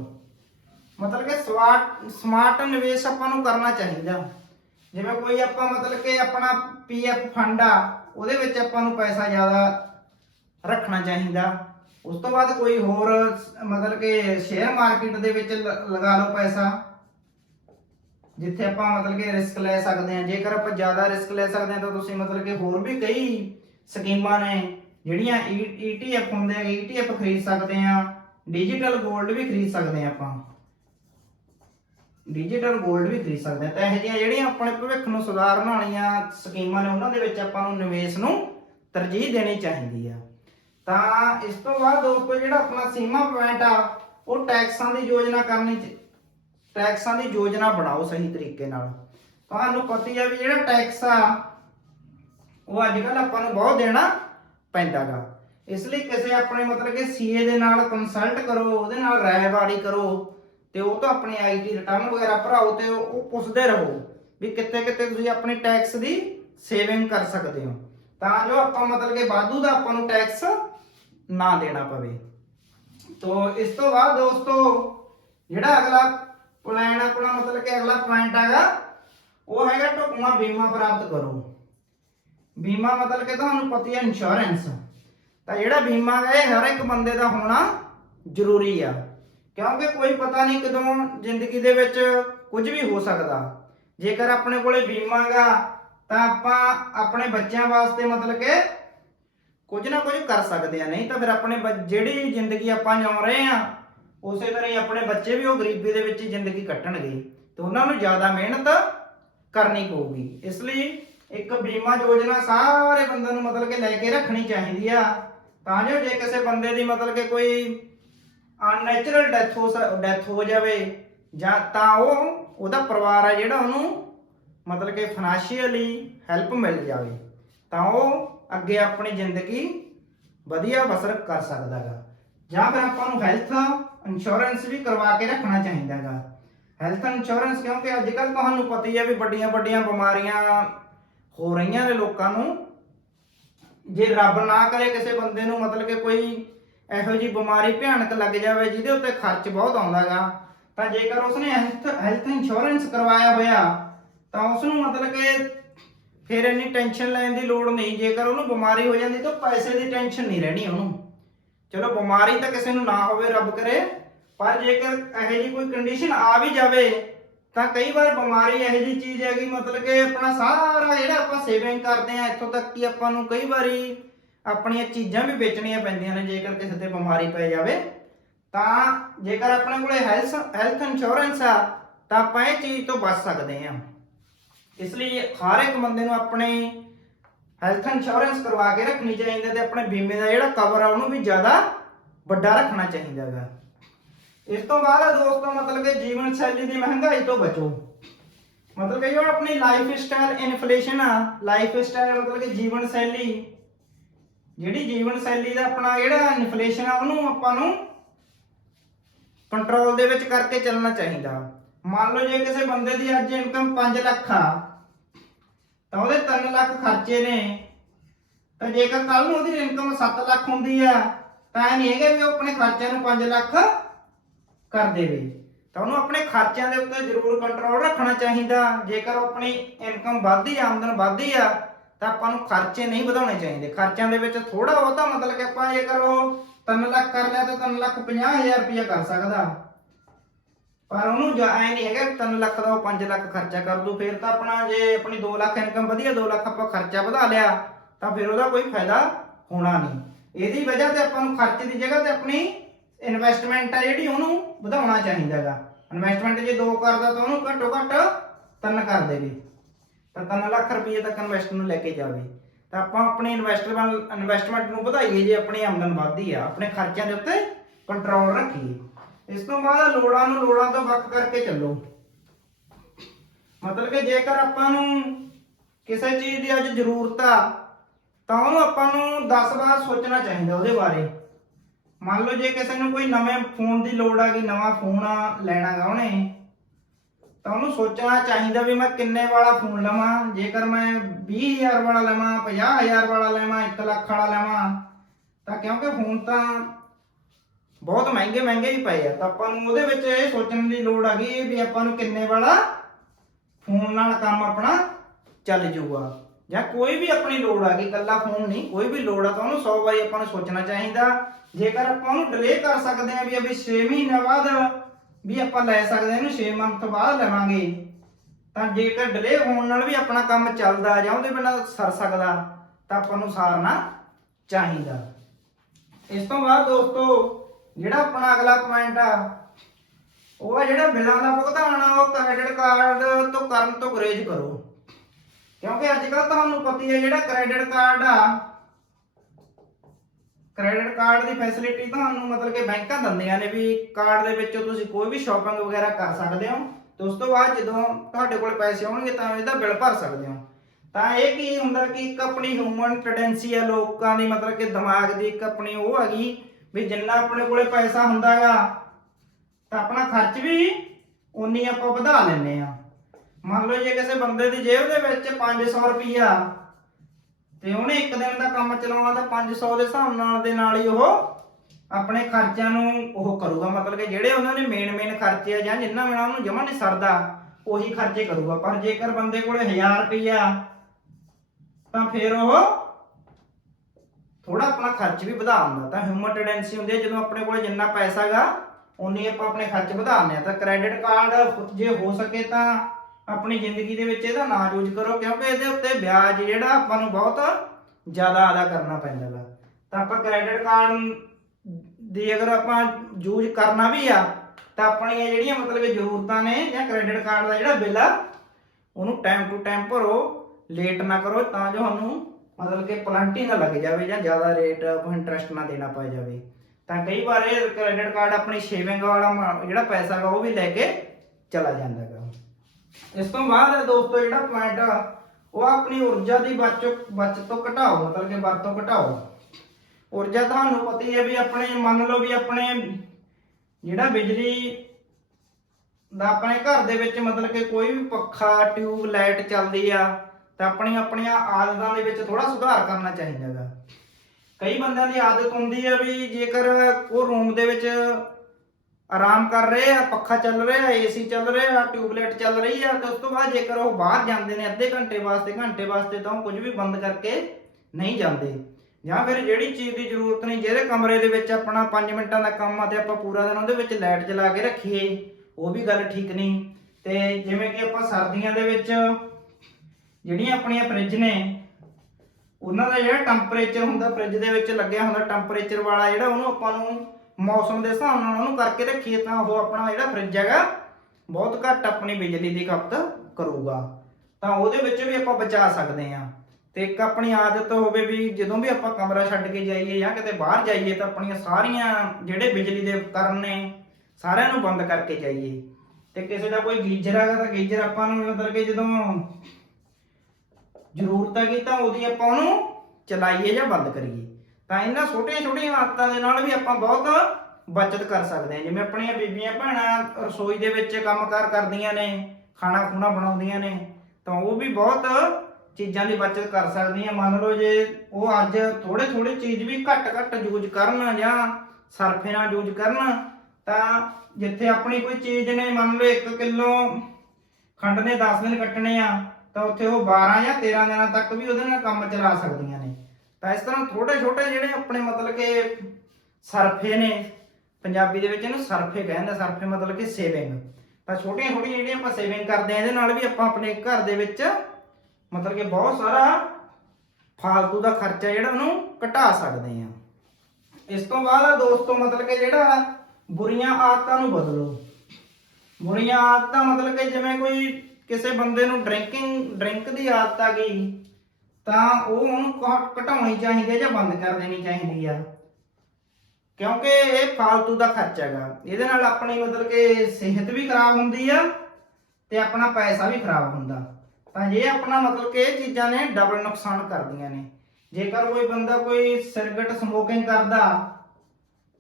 ਮਤਲਬ ਕਿ ਸਮਾਰਟ ਨਿਵੇਸ਼ ਆਪਾਂ ਨੂੰ ਕਰਨਾ ਚਾਹੀਦਾ। ਜਿਵੇਂ ਕੋਈ ਆਪਾਂ ਮਤਲਬ ਕਿ ਆਪਣਾ PF ਫੰਡ ਆ, ਉਹਦੇ ਵਿੱਚ ਆਪਾਂ ਨੂੰ ਪੈਸਾ ਜ਼ਿਆਦਾ ਰੱਖਣਾ ਚਾਹੀਦਾ। ਉਸ ਤੋਂ ਬਾਅਦ ਕੋਈ ਹੋਰ ਮਤਲਬ ਕਿ ਸ਼ੇਅਰ ਮਾਰਕੀਟ ਦੇ ਵਿੱਚ ਲਗਾ ਲਓ ਪੈਸਾ, ਜਿੱਥੇ ਆਪਾਂ ਮਤਲਬ ਕਿ ਰਿਸਕ ਲੈ ਸਕਦੇ ਹਾਂ। ਜੇਕਰ ਆਪਾਂ ਜ਼ਿਆਦਾ ਰਿਸਕ ਲੈ ਸਕਦੇ ਹਾਂ ਤਾਂ ਤੁਸੀਂ ਮਤਲਬ ਕਿ ਹੋਰ ਵੀ ਕਈ ਸਕੀਮਾਂ ਨੇ ਜਿਹੜੀਆਂ ETF ਹੁੰਦੇ ਆ, ETF ਖਰੀਦ ਸਕਦੇ ਆ, ਡਿਜੀਟਲ ਗੋਲਡ ਵੀ ਖਰੀਦ ਸਕਦੇ ਆ, ਆਪਾਂ ਡਿਜੀਟਲ ਗੋਲਡ ਵੀ ਖਰੀਦ ਸਕਦੇ ਆ। ਤਾਂ ਇਹ ਜਿਹੀਆਂ ਜਿਹੜੀਆਂ ਆਪਣੇ ਭਵਿੱਖ ਨੂੰ ਸੁਧਾਰਨ ਵਾਲੀਆਂ ਸਕੀਮਾਂ ਨੇ ਉਹਨਾਂ ਦੇ ਵਿੱਚ ਆਪਾਂ ਨੂੰ ਨਿਵੇਸ਼ ਨੂੰ ਤਰਜੀਹ ਦੇਣੀ ਚਾਹੀਦੀ ਆ। ਤਾਂ ਇਸ ਤੋਂ ਬਾਅਦ ਦੋਸਤੋ ਜਿਹੜਾ ਆਪਣਾ 6ਵਾਂ ਪੁਆਇੰਟ ਆ, ਉਹ ਟੈਕਸਾਂ ਦੀ ਯੋਜਨਾ ਬਣਾਓ ਸਹੀ ਤਰੀਕੇ ਨਾਲ। ਤੁਹਾਨੂੰ ਪਤਾ ਹੀ ਆ ਵੀ ਜਿਹੜਾ ਟੈਕਸ ਆ ਉਹ ਅੱਜ ਕੱਲ੍ਹ ਆਪਾਂ ਨੂੰ ਬਹੁਤ ਦੇਣਾ ਪੈਂਦਾਗਾ। ਇਸ ਲਈ ਕਿਸੇ ਆਪਣੇ ਮਤਲਬ ਕਿ CA ਦੇ ਨਾਲ ਕੰਸਲਟ ਕਰੋ, ਉਹਦੇ ਨਾਲ ਰਾਇਬਾੜੀ ਕਰੋ ਤੇ ਉਹ ਤੋਂ ਆਪਣੀ IT ਰਿਟਰਨ ਵਗੈਰਾ ਭਰਾਓ ਤੇ ਉਹ ਪੁੱਛਦੇ ਰਹੋ ਵੀ ਕਿੱਥੇ ਤੁਸੀਂ ਆਪਣੀ ਟੈਕਸ ਦੀ ਸੇਵਿੰਗ ਕਰ ਸਕਦੇ ਹੋ, ਤਾਂ ਜੋ ਆਪਾਂ ਮਤਲਬ ਕਿ ਵਾਧੂ ਦਾ ਆਪਾਂ ਨੂੰ ਟੈਕਸ ਨਾ ਦੇਣਾ ਪਵੇ। ਤੋਂ ਇਸ ਤੋਂ ਬਾਅਦ ਦੋਸਤੋ ਜਿਹੜਾ ਅਗਲਾ ਪਲਾਨ ਆਪਣਾ ਮਤਲਬ ਕਿ ਅਗਲਾ ਪੁਆਇੰਟ ਹੈਗਾ, ਉਹ ਹੈਗਾ ਢੁਕਵਾਂ ਬੀਮਾ ਪ੍ਰਾਪਤ ਕਰੋ। ਬੀਮਾ ਮਤਲਬ ਕਿ ਤੁਹਾਨੂੰ ਪਤਾ ਹੈ ਇੰਸ਼ੋਰੈਂਸ। ਤਾਂ ਜਿਹੜਾ ਬੀਮਾ ਹੈ ਇਹ ਹਰ ਇੱਕ ਬੰਦੇ ਦਾ ਹੋਣਾ ਜ਼ਰੂਰੀ ਆ, ਕਿਉਂਕਿ ਕੋਈ ਪਤਾ ਨਹੀਂ ਕਦੋਂ ਜ਼ਿੰਦਗੀ ਦੇ ਵਿੱਚ ਕੁਝ ਵੀ ਹੋ ਸਕਦਾ। ਜੇਕਰ ਆਪਣੇ ਕੋਲੇ ਬੀਮਾ ਗਾ ਤਾਂ ਆਪਾਂ ਆਪਣੇ ਬੱਚਿਆਂ ਵਾਸਤੇ ਮਤਲਬ ਕਿ ਕੁਝ ਨਾ ਕੁਝ ਕਰ ਸਕਦੇ ਆ, ਨਹੀਂ ਤਾਂ ਫਿਰ ਆਪਣੇ ਜਿਹੜੀ ਜ਼ਿੰਦਗੀ ਆਪਾਂ ਜਿਉ ਰਹੇ ਆ ਉਸੇ ਤਰ੍ਹਾਂ ਹੀ ਆਪਣੇ ਬੱਚੇ ਵੀ ਉਹ ਗਰੀਬੀ ਦੇ ਵਿੱਚ ਜ਼ਿੰਦਗੀ ਕੱਟਣਗੇ ਤੇ ਉਹਨਾਂ ਨੂੰ ਜ਼ਿਆਦਾ ਮਿਹਨਤ ਕਰਨੀ ਪਊਗੀ। ਇਸ ਲਈ ਇੱਕ ਬੀਮਾ ਯੋਜਨਾ ਸਾਰੇ ਬੰਦੇ ਨੂੰ ਮਤਲਬ ਕਿ ਲੈ ਕੇ ਰੱਖਣੀ ਚਾਹੀਦੀ ਆ, ਤਾਂ ਜੋ ਜੇ ਕਿਸੇ ਬੰਦੇ ਦੀ ਮਤਲਬ ਕਿ ਕੋਈ ਅਨਨੈਚੁਰਲ ਡੈਥ ਹੋ ਜਾਵੇ ਜਾਂ ਤਾਂ ਉਹਦਾ ਪਰਿਵਾਰ ਆ ਜਿਹੜਾ ਉਹਨੂੰ ਮਤਲਬ ਕਿ ਫਾਈਨੈਂਸ਼ੀਅਲੀ ਹੈਲਪ ਮਿਲ ਜਾਵੇ, ਤਾਂ ਉਹ ਅੱਗੇ ਆਪਣੀ ਜ਼ਿੰਦਗੀ ਵਧੀਆ ਬਸਰ ਕਰ ਸਕਦਾ ਗਾ। ਜਾਂ ਫਿਰ ਆਪਾਂ ਨੂੰ ਹੈਲਥ ਇੰਸ਼ੋਰੈਂਸ ਵੀ ਕਰਵਾ ਕੇ ਰੱਖਣਾ ਚਾਹੀਦਾ ਗਾ। ਹੈਲਥ ਇੰਸ਼ੋਰੈਂਸ ਕਿਉਂਕਿ ਅੱਜ ਕੱਲ੍ਹ ਤੁਹਾਨੂੰ ਪਤਾ ਹੀ ਹੈ ਵੀ ਵੱਡੀਆਂ ਵੱਡੀਆਂ ਬਿਮਾਰੀਆਂ ਹੋ ਰਹੀਆਂ ਨੇ ਲੋਕਾਂ ਨੂੰ। ਜੇ ਰੱਬ ਨਾ ਕਰੇ ਕਿਸੇ ਬੰਦੇ ਨੂੰ ਮਤਲਬ ਕਿ ਕੋਈ ਇਹੋ ਜਿਹੀ ਬਿਮਾਰੀ ਭਿਆਨਕ ਲੱਗ ਜਾਵੇ ਜਿਹਦੇ ਉੱਤੇ ਖਰਚ ਬਹੁਤ ਆਉਂਦਾ ਗਾ, ਤਾਂ ਜੇਕਰ ਉਸਨੇ ਹੈਲਥ ਇੰਸ਼ੋਰੈਂਸ ਕਰਵਾਇਆ ਹੋਇਆ ਤਾਂ ਉਸ ਨੂੰ ਮਤਲਬ ਕਿ ਫਿਰ ਇੰਨੀ ਟੈਨਸ਼ਨ ਲੈਣ ਦੀ ਲੋੜ ਨਹੀਂ। ਜੇਕਰ ਉਹਨੂੰ ਬਿਮਾਰੀ ਹੋ ਜਾਂਦੀ ਤਾਂ ਪੈਸੇ ਦੀ ਟੈਨਸ਼ਨ ਨਹੀਂ ਰਹਿਣੀ ਉਹਨੂੰ। ਚਲੋ ਬਿਮਾਰੀ ਤਾਂ ਕਿਸੇ ਨੂੰ ਨਾ ਹੋਵੇ ਰੱਬ ਕਰੇ, ਪਰ ਜੇਕਰ ਇਹੋ ਜਿਹੀ ਕੋਈ ਕੰਡੀਸ਼ਨ ਆ ਵੀ ਜਾਵੇ ਤਾਂ ਕਈ ਵਾਰ ਬਿਮਾਰੀ ਇਹੋ ਜਿਹੀ ਚੀਜ਼ ਹੈਗੀ ਮਤਲਬ ਕਿ ਆਪਣਾ ਸਾਰਾ ਜਿਹੜਾ ਆਪਾਂ ਸੇਵਿੰਗ ਕਰਦੇ ਆ ਇੱਥੋਂ ਤੱਕ ਕਿ ਆਪਾਂ ਨੂੰ ਕਈ ਵਾਰੀ ਆਪਣੀਆਂ ਚੀਜ਼ਾਂ ਵੀ ਵੇਚਣੀਆਂ ਪੈਂਦੀਆਂ ਨੇ ਜੇਕਰ ਕਿਸੇ ਤੇ ਬਿਮਾਰੀ ਪੈ ਜਾਵੇ। ਤਾਂ ਜੇਕਰ ਆਪਣੇ ਕੋਲੇ ਹੈਲਥ ਇੰਸ਼ੋਰੈਂਸ ਆ ਤਾਂ ਆਪਾਂ ਇਹ ਚੀਜ਼ ਤੋਂ ਬਚ ਸਕਦੇ ਆ। ਇਸ ਲਈ ਹਰ ਇੱਕ ਬੰਦੇ ਨੂੰ ਆਪਣੀ ਹੈਲਥ ਇੰਸ਼ੋਰੈਂਸ ਕਰਵਾ ਕੇ ਰੱਖਣੀ ਚਾਹੀਦੀ ਤੇ ਆਪਣੇ ਬੀਮੇ ਦਾ ਜਿਹੜਾ ਕਵਰ ਆ ਉਹਨੂੰ ਵੀ ਜ਼ਿਆਦਾ ਵੱਡਾ ਰੱਖਣਾ ਚਾਹੀਦਾ ਹੈਗਾ। ਇਸ ਤੋਂ ਬਾਅਦ ਦੋਸਤੋ ਮਤਲਬ ਕਿ ਜੀਵਨ ਸ਼ੈਲੀ ਦੀ ਮਹਿੰਗਾਈ ਤੋਂ ਬਚੋ। ਮਤਲਬ ਕਿ ਜੋ ਆਪਣੀ ਲਾਈਫ ਸਟਾਈਲ ਇਨਫਲੇਸ਼ਨ ਆ, ਲਾਈਫ ਸਟਾਈਲ ਮਤਲਬ ਕਿ ਜੀਵਨ ਸ਼ੈਲੀ, ਜਿਹੜੀ ਜੀਵਨ ਸ਼ੈਲੀ ਦਾ ਆਪਣਾ ਜਿਹੜਾ ਇਨਫਲੇਸ਼ਨ ਆ ਉਹਨੂੰ ਆਪਾਂ ਨੂੰ ਕੰਟਰੋਲ ਦੇ ਵਿੱਚ ਕਰਕੇ ਚੱਲਣਾ ਚਾਹੀਦਾ। ਮੰਨ ਲਓ ਜੇ ਕਿਸੇ ਬੰਦੇ ਦੀ ਅੱਜ ਇਨਕਮ 5 ਲੱਖ ਆ ਤਾਂ ਉਹਦੇ 3 ਲੱਖ ਖਰਚੇ ਨੇ, ਤਾਂ ਜੇਕਰ ਕੱਲ ਨੂੰ ਉਹਦੀ ਇਨਕਮ 7 ਲੱਖ ਹੁੰਦੀ ਆ ਤਾਂ ਇਹ ਨਹੀਂ ਹੈਗਾ ਵੀ ਉਹ ਆਪਣੇ ਖਰਚਿਆਂ ਨੂੰ 5 ਲੱਖ ਕਰ ਦੇਵੇ, ਤਾਂ ਉਹਨੂੰ ਆਪਣੇ ਖਰਚਿਆਂ ਦੇ ਉੱਤੇ ਜ਼ਰੂਰ ਕੰਟਰੋਲ ਰੱਖਣਾ ਚਾਹੀਦਾ। ਜੇਕਰ ਆਪਣੀ ਇਨਕਮ ਵੱਧਦੀ, ਆਮਦਨ ਵੱਧਦੀ ਆ ਤਾਂ ਆਪਾਂ ਨੂੰ ਖਰਚੇ ਨਹੀਂ ਵਧਾਉਣੇ ਚਾਹੀਦੇ। ਖਰਚਿਆਂ ਦੇ ਵਿੱਚ ਥੋੜਾ ਬਹੁਤਾ ਮਤਲਬ ਕਿ ਆਪਾਂ ਜੇਕਰ ਉਹ 3 ਲੱਖ ਕਰ ਲਿਆ ਤਾਂ 3,50,000 ਰੁਪਇਆ ਕਰ ਸਕਦਾ, ਪਰ ਉਹਨੂੰ ਐ ਨਹੀਂ ਹੈਗਾ 3 ਲੱਖ ਦਾ ਉਹ 5 ਲੱਖ ਖਰਚਾ ਕਰ ਦੂ। ਫਿਰ ਤਾਂ ਆਪਣਾ ਜੇ ਆਪਣੀ 2 ਲੱਖ ਇਨਕਮ ਵਧੀਆ 2 ਲੱਖ ਆਪਾਂ ਖਰਚਾ ਵਧਾ ਲਿਆ ਤਾਂ ਫਿਰ ਉਹਦਾ ਕੋਈ ਫਾਇਦਾ ਹੋਣਾ ਨਹੀਂ। ਇਹਦੀ ਵਜ੍ਹਾ ਤੇ ਆਪਾਂ ਨੂੰ ਖਰਚੇ ਦੀ ਜਗ੍ਹਾ ਤੇ ਆਪਣੀ ਇਨਵੈਸਟਮੈਂਟ ਆ ਜਿਹੜੀ ਉਹਨੂੰ ਵਧਾਉਣਾ ਚਾਹੀਦਾ ਹੈਗਾ। ਇਨਵੈਸਟਮੈਂਟ ਜੇ 2 ਕਰਦਾ ਤਾਂ ਉਹਨੂੰ ਘੱਟੋ ਘੱਟ 3 ਕਰ ਦੇਵੇ, ਤਾਂ 3 ਲੱਖ ਰੁਪਏ ਤੱਕ ਇਨਵੈਸਟ ਨੂੰ ਲੈ ਕੇ ਜਾਵੇ। ਤਾਂ ਆਪਾਂ ਆਪਣੀ ਇਨਵੈਸਟਮੈਂਟ ਨੂੰ ਵਧਾਈਏ ਜੇ ਆਪਣੀ ਆਮਦਨ ਵੱਧਦੀ ਆ, ਆਪਣੇ ਖਰਚਿਆਂ ਦੇ ਉੱਤੇ ਕੰਟਰੋਲ ਰੱਖੀਏ। ਇਸ ਤੋਂ ਬਾਅਦ ਲੋੜਾਂ ਨੂੰ ਲੋੜਾਂ ਤੋਂ ਵੱਖ ਕਰਕੇ ਚੱਲੋ। ਮਤਲਬ ਕਿ ਜੇਕਰ ਆਪਾਂ ਨੂੰ ਕਿਸੇ ਚੀਜ਼ ਦੀ ਅੱਜ ਜ਼ਰੂਰਤ ਆ ਤਾਂ ਉਹਨੂੰ ਆਪਾਂ ਨੂੰ 10 ਵਾਰ ਸੋਚਣਾ ਚਾਹੀਦਾ ਉਹਦੇ ਬਾਰੇ। ਮੰਨ ਲਓ ਜੇ ਕਿਸੇ ਨੂੰ ਕੋਈ ਨਵੇਂ ਫੋਨ ਦੀ ਲੋੜ ਆ ਗਈ, ਨਵਾਂ ਫੋਨ ਲੈਣਾ ਗਾ ਉਹਨੇ, ਤਾਂ ਉਹਨੂੰ ਸੋਚਣਾ ਚਾਹੀਦਾ ਵੀ ਮੈਂ ਕਿੰਨੇ ਵਾਲਾ ਫੋਨ ਲਵਾਂ। ਜੇਕਰ ਮੈਂ 20,000 ਵਾਲਾ ਲਵਾਂ, 50,000 ਵਾਲਾ ਲਵਾਂ, 1 ਲੱਖ ਵਾਲਾ ਲਵਾਂ, ਤਾਂ ਕਿਉਂਕਿ ਫੋਨ ਤਾਂ ਬਹੁਤ ਮਹਿੰਗੇ ਹੀ ਪਏ ਆ, ਤਾਂ ਆਪਾਂ ਨੂੰ ਉਹਦੇ ਵਿੱਚ ਇਹ ਸੋਚਣ ਦੀ ਲੋੜ ਆ ਗਈ ਵੀ ਆਪਾਂ ਨੂੰ ਕਿੰਨੇ ਵਾਲਾ ਫੋਨ ਨਾਲ ਕੰਮ ਆਪਣਾ ਚੱਲ ਜਾਊਗਾ। ਜਾਂ ਕੋਈ ਵੀ ਆਪਣੀ ਲੋੜ ਆ ਗਈ, ਇਕੱਲਾ ਫੋਨ ਨਹੀਂ, ਕੋਈ ਵੀ ਲੋੜ ਆ ਤਾਂ ਉਹਨੂੰ 100 ਵਾਰੀ ਆਪਾਂ ਨੂੰ ਸੋਚਣਾ ਚਾਹੀਦਾ। ਜੇਕਰ ਆਪਾਂ ਉਹਨੂੰ ਡਿਲੇ ਕਰ ਸਕਦੇ ਆ ਵੀ 6 ਮਹੀਨੇ ਬਾਅਦ ਵੀ ਆਪਾਂ ਲੈ ਸਕਦੇ ਇਹਨੂੰ, 6 ਮੰਥ ਬਾਅਦ ਲਵਾਂਗੇ, ਤਾਂ ਜੇਕਰ ਡਿਲੇ ਹੋਣ ਨਾਲ ਵੀ ਆਪਣਾ ਕੰਮ ਚੱਲਦਾ ਜਾਂ ਉਹਦੇ ਬਿਨਾਂ ਸਰ ਸਕਦਾ ਤਾਂ ਆਪਾਂ ਨੂੰ ਸਾਰਨਾ ਚਾਹੀਦਾ। ਇਸ ਤੋਂ ਬਾਅਦ ਦੋਸਤੋ ਜਿਹੜਾ ਆਪਣਾ ਅਗਲਾ ਪੁਆਇੰਟ ਆ ਉਹ ਆ ਜਿਹੜਾ ਬਿੱਲਾਂ ਦਾ ਭੁਗਤਾਨ ਆ ਉਹ ਕ੍ਰੈਡਿਟ ਕਾਰਡ ਤੋਂ ਕਰਨ ਤੋਂ ਗੁਰੇਜ਼ ਕਰੋ। ਕਿਉਂਕਿ ਅੱਜ ਕੱਲ੍ਹ ਤੁਹਾਨੂੰ ਪਤਾ ਹੀ ਹੈ ਜਿਹੜਾ ਕ੍ਰੈਡਿਟ ਕਾਰਡ ਆ, ਕ੍ਰੈਡਿਟ ਕਾਰਡ ਦੀ ਫੈਸਿਲਿਟੀ ਤੁਹਾਨੂੰ ਮਤਲਬ ਕਿ ਬੈਂਕਾਂ ਦਿੰਦੀਆਂ ਨੇ ਵੀ ਕਾਰਡ ਦੇ ਵਿੱਚੋਂ ਤੁਸੀਂ ਕੋਈ ਵੀ ਸ਼ਾਪਿੰਗ ਵਗੈਰਾ ਕਰ ਸਕਦੇ ਹੋ, ਤੇ ਉਸ ਤੋਂ ਬਾਅਦ ਜਦੋਂ ਤੁਹਾਡੇ ਕੋਲ ਪੈਸੇ ਆਉਣਗੇ ਤਾਂ ਇਹਦਾ ਬਿੱਲ ਭਰ ਸਕਦੇ ਹੋ। ਤਾਂ ਇਹ ਕੀ ਹੁੰਦਾ ਕਿ ਇੱਕ ਆਪਣੀ ਹਿਊਮਨ ਟੈਂਡੈਂਸੀ ਆ ਲੋਕਾਂ ਦੀ, ਮਤਲਬ ਕਿ ਦਿਮਾਗ ਦੀ ਇੱਕ ਆਪਣੀ ਉਹ ਹੈਗੀ ਵੀ ਜਿੰਨਾ ਆਪਣੇ ਕੋਲੇ ਪੈਸਾ ਹੁੰਦਾ ਗਾ ਤਾਂ ਆਪਣਾ ਖਰਚ ਵੀ ਉਨੀ ਆਪਾਂ ਵਧਾ ਲੈਂਦੇ ਆ। ਮੰਨ ਲਓ ਜੇ ਕਿਸੇ ਬੰਦੇ ਦੀ ਜੇਬ ਦੇ ਵਿੱਚ 500 ਰੁਪਈਆ ਤੇ ਉਹਨੇ ਇੱਕ ਦਿਨ ਦਾ ਕੰਮ ਚਲਾਉਣਾ ਤਾਂ 500 ਦੇ ਹਿਸਾਬ ਨਾਲ ਹੀ ਉਹ ਆਪਣੇ ਖਰਚਿਆਂ ਨੂੰ ਉਹ ਕਰੂਗਾ। ਮਤਲਬ ਕਿ ਜਿਹੜੇ ਉਹਨਾਂ ਦੇ ਮੇਨ ਖਰਚੇ ਆ ਜਾਂ ਜਿੰਨਾ ਬਿਨਾਂ ਉਹਨੂੰ ਜਮਾ ਨਹੀਂ ਸਰਦਾ ਉਹੀ ਖਰਚੇ ਕਰੂਗਾ। ਪਰ ਜੇਕਰ ਬੰਦੇ ਕੋਲੇ 1000 ਰੁਪਈਆ ਤਾਂ ਫਿਰ ਉਹ ਥੋੜਾ ਆਪਣਾ ਖਰਚ ਵੀ ਵਧਾ ਦਿੰਦਾ। ਤਾਂ ਹਿਊਮਨ ਟੈਂਡੈਂਸੀ ਹੁੰਦੀ ਹੈ ਜਦੋਂ ਆਪਣੇ ਕੋਲੇ ਜਿੰਨਾ ਪੈਸਾ ਗਾ ਉਨੀ ਆਪਾਂ ਆਪਣੇ ਖਰਚ ਵਧਾ ਦਿੰਦੇ ਆ। ਤਾਂ ਕ੍ਰੈਡਿਟ ਕਾਰਡ ਜੇ ਹੋ ਸਕੇ ਤਾਂ ਆਪਣੀ ਜ਼ਿੰਦਗੀ ਦੇ ਵਿੱਚ ਇਹਦਾ ਨਾ ਯੂਜ਼ ਕਰੋ, ਕਿਉਂਕਿ ਇਹਦੇ ਉੱਤੇ ਵਿਆਜ ਜਿਹੜਾ ਆਪਾਂ ਨੂੰ ਬਹੁਤ ਜ਼ਿਆਦਾ ਅਦਾ ਕਰਨਾ ਪੈਂਦਾ ਗਾ। ਤਾਂ ਆਪਾਂ ਕ੍ਰੈਡਿਟ ਕਾਰਡ ਦੀ ਅਗਰ ਆਪਾਂ ਯੂਜ਼ ਕਰਨਾ ਵੀ ਆ ਤਾਂ ਆਪਣੀਆਂ ਜਿਹੜੀਆਂ ਮਤਲਬ ਕਿ ਜ਼ਰੂਰਤਾਂ ਨੇ ਜਾਂ ਕ੍ਰੈਡਿਟ ਕਾਰਡ ਦਾ ਜਿਹੜਾ ਬਿੱਲ ਆ ਉਹਨੂੰ ਟਾਈਮ ਟੂ ਟਾਈਮ ਭਰੋ, ਲੇਟ ਨਾ ਕਰੋ, ਤਾਂ ਜੋ ਤੁਹਾਨੂੰ ਮਤਲਬ ਕਿ ਪਲੰਟੀ ਨਾ ਲੱਗ ਜਾਵੇ ਜਾਂ ਜ਼ਿਆਦਾ ਰੇਟ ਇੰਟਰਸਟ ਨਾ ਦੇਣਾ ਪੈ ਜਾਵੇ। ਤਾਂ ਕਈ ਵਾਰ ਇਹ ਕ੍ਰੈਡਿਟ ਕਾਰਡ ਆਪਣੀ ਸੇਵਿੰਗ ਵਾਲਾ ਜਿਹੜਾ ਪੈਸਾ ਗਾ ਉਹ ਵੀ ਲੈ ਕੇ ਚਲਾ ਜਾਂਦਾ ਗਾ। ਇਸ ਤੋਂ ਬਾਅਦ ਦੋਸਤੋ ਜਿਹੜਾ ਪੁਆਇੰਟ ਆ ਉਹ ਆਪਣੀ ਊਰਜਾ ਦੀ ਬਚਤ ਤੋਂ ਘਟਾਓ, ਮਤਲਬ ਕਿ ਵਰਤੋਂ ਘਟਾਓ। ਊਰਜਾ ਤੁਹਾਨੂੰ ਪਤਾ ਹੀ ਹੈ ਵੀ ਆਪਣੇ ਮੰਨ ਲਓ ਵੀ ਆਪਣੇ ਜਿਹੜਾ ਬਿਜਲੀ ਦਾ ਆਪਣੇ ਘਰ ਦੇ ਵਿੱਚ ਮਤਲਬ ਕਿ ਕੋਈ ਵੀ ਪੱਖਾ ਟਿਊਬ ਲਾਈਟ ਚੱਲਦੀ ਆ ਤਾਂ ਆਪਣੀਆਂ ਆਦਤਾਂ ਦੇ ਵਿੱਚ ਥੋੜਾ ਸੁਧਾਰ ਕਰਨਾ ਚਾਹੀਦਾ ਗਾ। ਕਈ ਬੰਦਿਆਂ ਦੀ ਆਦਤ ਹੁੰਦੀ ਹੈ ਵੀ ਜੇਕਰ ਉਹ ਰੂਮ ਦੇ ਵਿੱਚ ਆਰਾਮ ਕਰ ਰਹੇ ਆ, ਪੱਖਾ ਚੱਲ ਰਿਹਾ, ਏਸੀ ਚੱਲ ਰਿਹਾ, ਟਿਊਬਲਾਈਟ ਚੱਲ ਰਹੀ ਆ, ਤੇ ਉਸ ਤੋਂ ਬਾਅਦ ਜੇਕਰ ਉਹ ਬਾਹਰ ਜਾਂਦੇ ਨੇ ਅੱਧੇ ਘੰਟੇ ਵਾਸਤੇ ਤਾਂ ਉਹ ਕੁਝ ਵੀ ਬੰਦ ਕਰਕੇ ਨਹੀਂ ਜਾਂਦੇ। ਜਾਂ ਫਿਰ ਜਿਹੜੀ ਚੀਜ਼ ਦੀ ਜ਼ਰੂਰਤ ਨਹੀਂ, ਜਿਹੜੇ ਕਮਰੇ ਦੇ ਵਿੱਚ ਆਪਣਾ 5 ਮਿੰਟਾਂ ਦਾ ਕੰਮ ਆ ਤੇ ਆਪਾਂ ਪੂਰਾ ਦਿਨ ਉਹਦੇ ਵਿੱਚ ਲਾਈਟ ਜਲਾ ਕੇ ਰੱਖੀਏ, ਉਹ ਵੀ ਗੱਲ ਠੀਕ ਨਹੀਂ। ਤੇ ਜਿਵੇਂ ਕਿ ਆਪਾਂ ਸਰਦੀਆਂ ਦੇ ਵਿੱਚ ਜਿਹੜੀਆਂ ਆਪਣੀਆਂ ਫ੍ਰਿਜ ਨੇ ਉਹਨਾਂ ਦਾ ਜਿਹੜਾ ਟੈਂਪਰੇਚਰ ਹੁੰਦਾ ਫ੍ਰਿਜ ਦੇ ਵਿੱਚ ਲੱਗਿਆ ਹੁੰਦਾ ਟੈਂਪਰੇਚਰ ਵਾਲਾ, ਜਿਹੜਾ ਉਹਨੂੰ ਆਪਾਂ ਨੂੰ ਮੌਸਮ ਦੇ ਹਿਸਾਬ ਨਾਲ ਉਹਨੂੰ ਕਰਕੇ ਰੱਖੀਏ ਤਾਂ ਉਹ ਆਪਣਾ ਜਿਹੜਾ ਫ੍ਰਿਜ ਹੈਗਾ ਬਹੁਤ ਘੱਟ ਆਪਣੀ ਬਿਜਲੀ ਦੀ ਖਪਤ ਕਰੂਗਾ, ਤਾਂ ਉਹਦੇ ਵਿੱਚ ਵੀ ਆਪਾਂ ਬਚਾ ਸਕਦੇ ਹਾਂ। ਤੇ ਇੱਕ ਆਪਣੀ ਆਦਤ ਹੋਵੇ ਵੀ ਜਦੋਂ ਵੀ ਆਪਾਂ ਕਮਰਾ ਛੱਡ ਕੇ ਜਾਈਏ ਜਾਂ ਕਿਤੇ ਬਾਹਰ ਜਾਈਏ ਤਾਂ ਆਪਣੀਆਂ ਸਾਰੀਆਂ ਜਿਹੜੇ ਬਿਜਲੀ ਦੇ ਉਪਕਰਨ ਨੇ ਸਾਰਿਆਂ ਨੂੰ ਬੰਦ ਕਰਕੇ ਜਾਈਏ। ਤੇ ਕਿਸੇ ਦਾ ਕੋਈ ਗੀਜ਼ਰ ਹੈਗਾ ਤਾਂ ਗੀਜ਼ਰ ਆਪਾਂ ਨੂੰ ਮਤਲਬ ਕਿ ਜਦੋਂ ਜ਼ਰੂਰਤ ਹੈਗੀ ਤਾਂ ਉਹਦੀ ਆਪਾਂ ਉਹਨੂੰ ਚਲਾਈਏ ਜਾਂ ਬੰਦ ਕਰੀਏ। ਤਾਂ ਇਹਨਾਂ ਛੋਟੀਆਂ ਆਦਤਾਂ ਦੇ ਨਾਲ ਵੀ ਆਪਾਂ ਬਹੁਤ ਬਚਤ ਕਰ ਸਕਦੇ ਹਾਂ। ਜਿਵੇਂ ਆਪਣੀਆਂ ਬੀਬੀਆਂ ਭੈਣਾਂ ਰਸੋਈ ਦੇ ਵਿੱਚ ਕੰਮਕਾਰ ਕਰਦੀਆਂ ਨੇ, ਖਾਣਾ ਖੂਣਾ ਬਣਾਉਂਦੀਆਂ ਨੇ, ਤਾਂ ਉਹ ਵੀ ਬਹੁਤ ਚੀਜ਼ਾਂ ਦੀ ਬਚਤ ਕਰ ਸਕਦੀਆਂ। ਮੰਨ ਲਓ ਜੇ ਉਹ ਅੱਜ ਥੋੜੇ ਚੀਜ਼ ਵੀ ਘੱਟ ਯੂਜ਼ ਕਰਨ ਜਾਂ ਸਰਫੇ ਨਾਲ ਯੂਜ਼ ਕਰਨ, ਤਾਂ ਜਿੱਥੇ ਆਪਣੀ ਕੋਈ ਚੀਜ਼ ਨੇ ਮੰਨ ਲਓ 1 ਕਿਲੋ ਖੰਡ ਨੇ 10 ਦਿਨ ਕੱਟਣੇ ਆ ਤਾਂ ਉੱਥੇ ਉਹ 12 ਜਾਂ 13 ਦਿਨਾਂ ਤੱਕ ਵੀ ਉਹਦੇ ਨਾਲ ਕੰਮ ਚਲਾ ਸਕਦੀਆਂ ਨੇ। ਤਾਂ ਇਸ ਤਰ੍ਹਾਂ ਛੋਟੇ ਜਿਹੜੇ ਆਪਣੇ ਮਤਲਬ ਕਿ ਸਰਫੇ ਨੇ, ਪੰਜਾਬੀ ਦੇ ਵਿੱਚ ਇਹਨੂੰ ਸਰਫੇ ਕਹਿੰਦੇ, ਸਰਫੇ ਮਤਲਬ ਕਿ ਸੇਵਿੰਗ। ਤਾਂ ਛੋਟੀਆਂ ਜਿਹੜੀਆਂ ਆਪਾਂ ਸੇਵਿੰਗ ਕਰਦੇ ਆ ਇਹਦੇ ਨਾਲ ਵੀ ਆਪਾਂ ਆਪਣੇ ਘਰ ਦੇ ਵਿੱਚ ਮਤਲਬ ਕਿ ਬਹੁਤ ਸਾਰਾ ਫਾਲਤੂ ਦਾ ਖਰਚਾ ਜਿਹੜਾ ਉਹਨੂੰ ਘਟਾ ਸਕਦੇ ਆ। ਇਸ ਤੋਂ ਬਾਅਦ ਦੋਸਤੋ ਮਤਲਬ ਕਿ ਜਿਹੜਾ ਬੁਰੀਆਂ ਆਦਤਾਂ ਨੂੰ ਬਦਲੋ। ਬੁਰੀਆਂ ਆਦਤਾਂ ਮਤਲਬ ਕਿ ਜਿਵੇਂ ਕੋਈ ਕਿਸੇ ਬੰਦੇ ਨੂੰ ਡਰਿੰਕ ਦੀ ਆਦਤ ਆ ਗਈ ਤਾਂ ਉਹਨੂੰ ਘਟਾਉਣੀ ਚਾਹੀਦੀ ਹੈ ਜਾਂ ਬੰਦ ਕਰ ਦੇਣੀ ਚਾਹੀਦੀ ਆ, ਕਿਉਂਕਿ ਇਹ ਫਾਲਤੂ ਦਾ ਖਰਚਾ ਹੈਗਾ। ਇਹਦੇ ਨਾਲ ਆਪਣੀ ਮਤਲਬ ਕਿ ਸਿਹਤ ਵੀ ਖਰਾਬ ਹੁੰਦੀ ਆ ਤੇ ਆਪਣਾ ਪੈਸਾ ਵੀ ਖਰਾਬ ਹੁੰਦਾ। ਤਾਂ ਇਹ ਆਪਣਾ ਮਤਲਬ ਕਿ ਇਹ ਚੀਜ਼ਾਂ ਨੇ ਡਬਲ ਨੁਕਸਾਨ ਕਰਦੀਆਂ ਨੇ। ਜੇਕਰ ਕੋਈ ਬੰਦਾ ਕੋਈ ਸਿਗਰਟ ਸਮੋਕਿੰਗ ਕਰਦਾ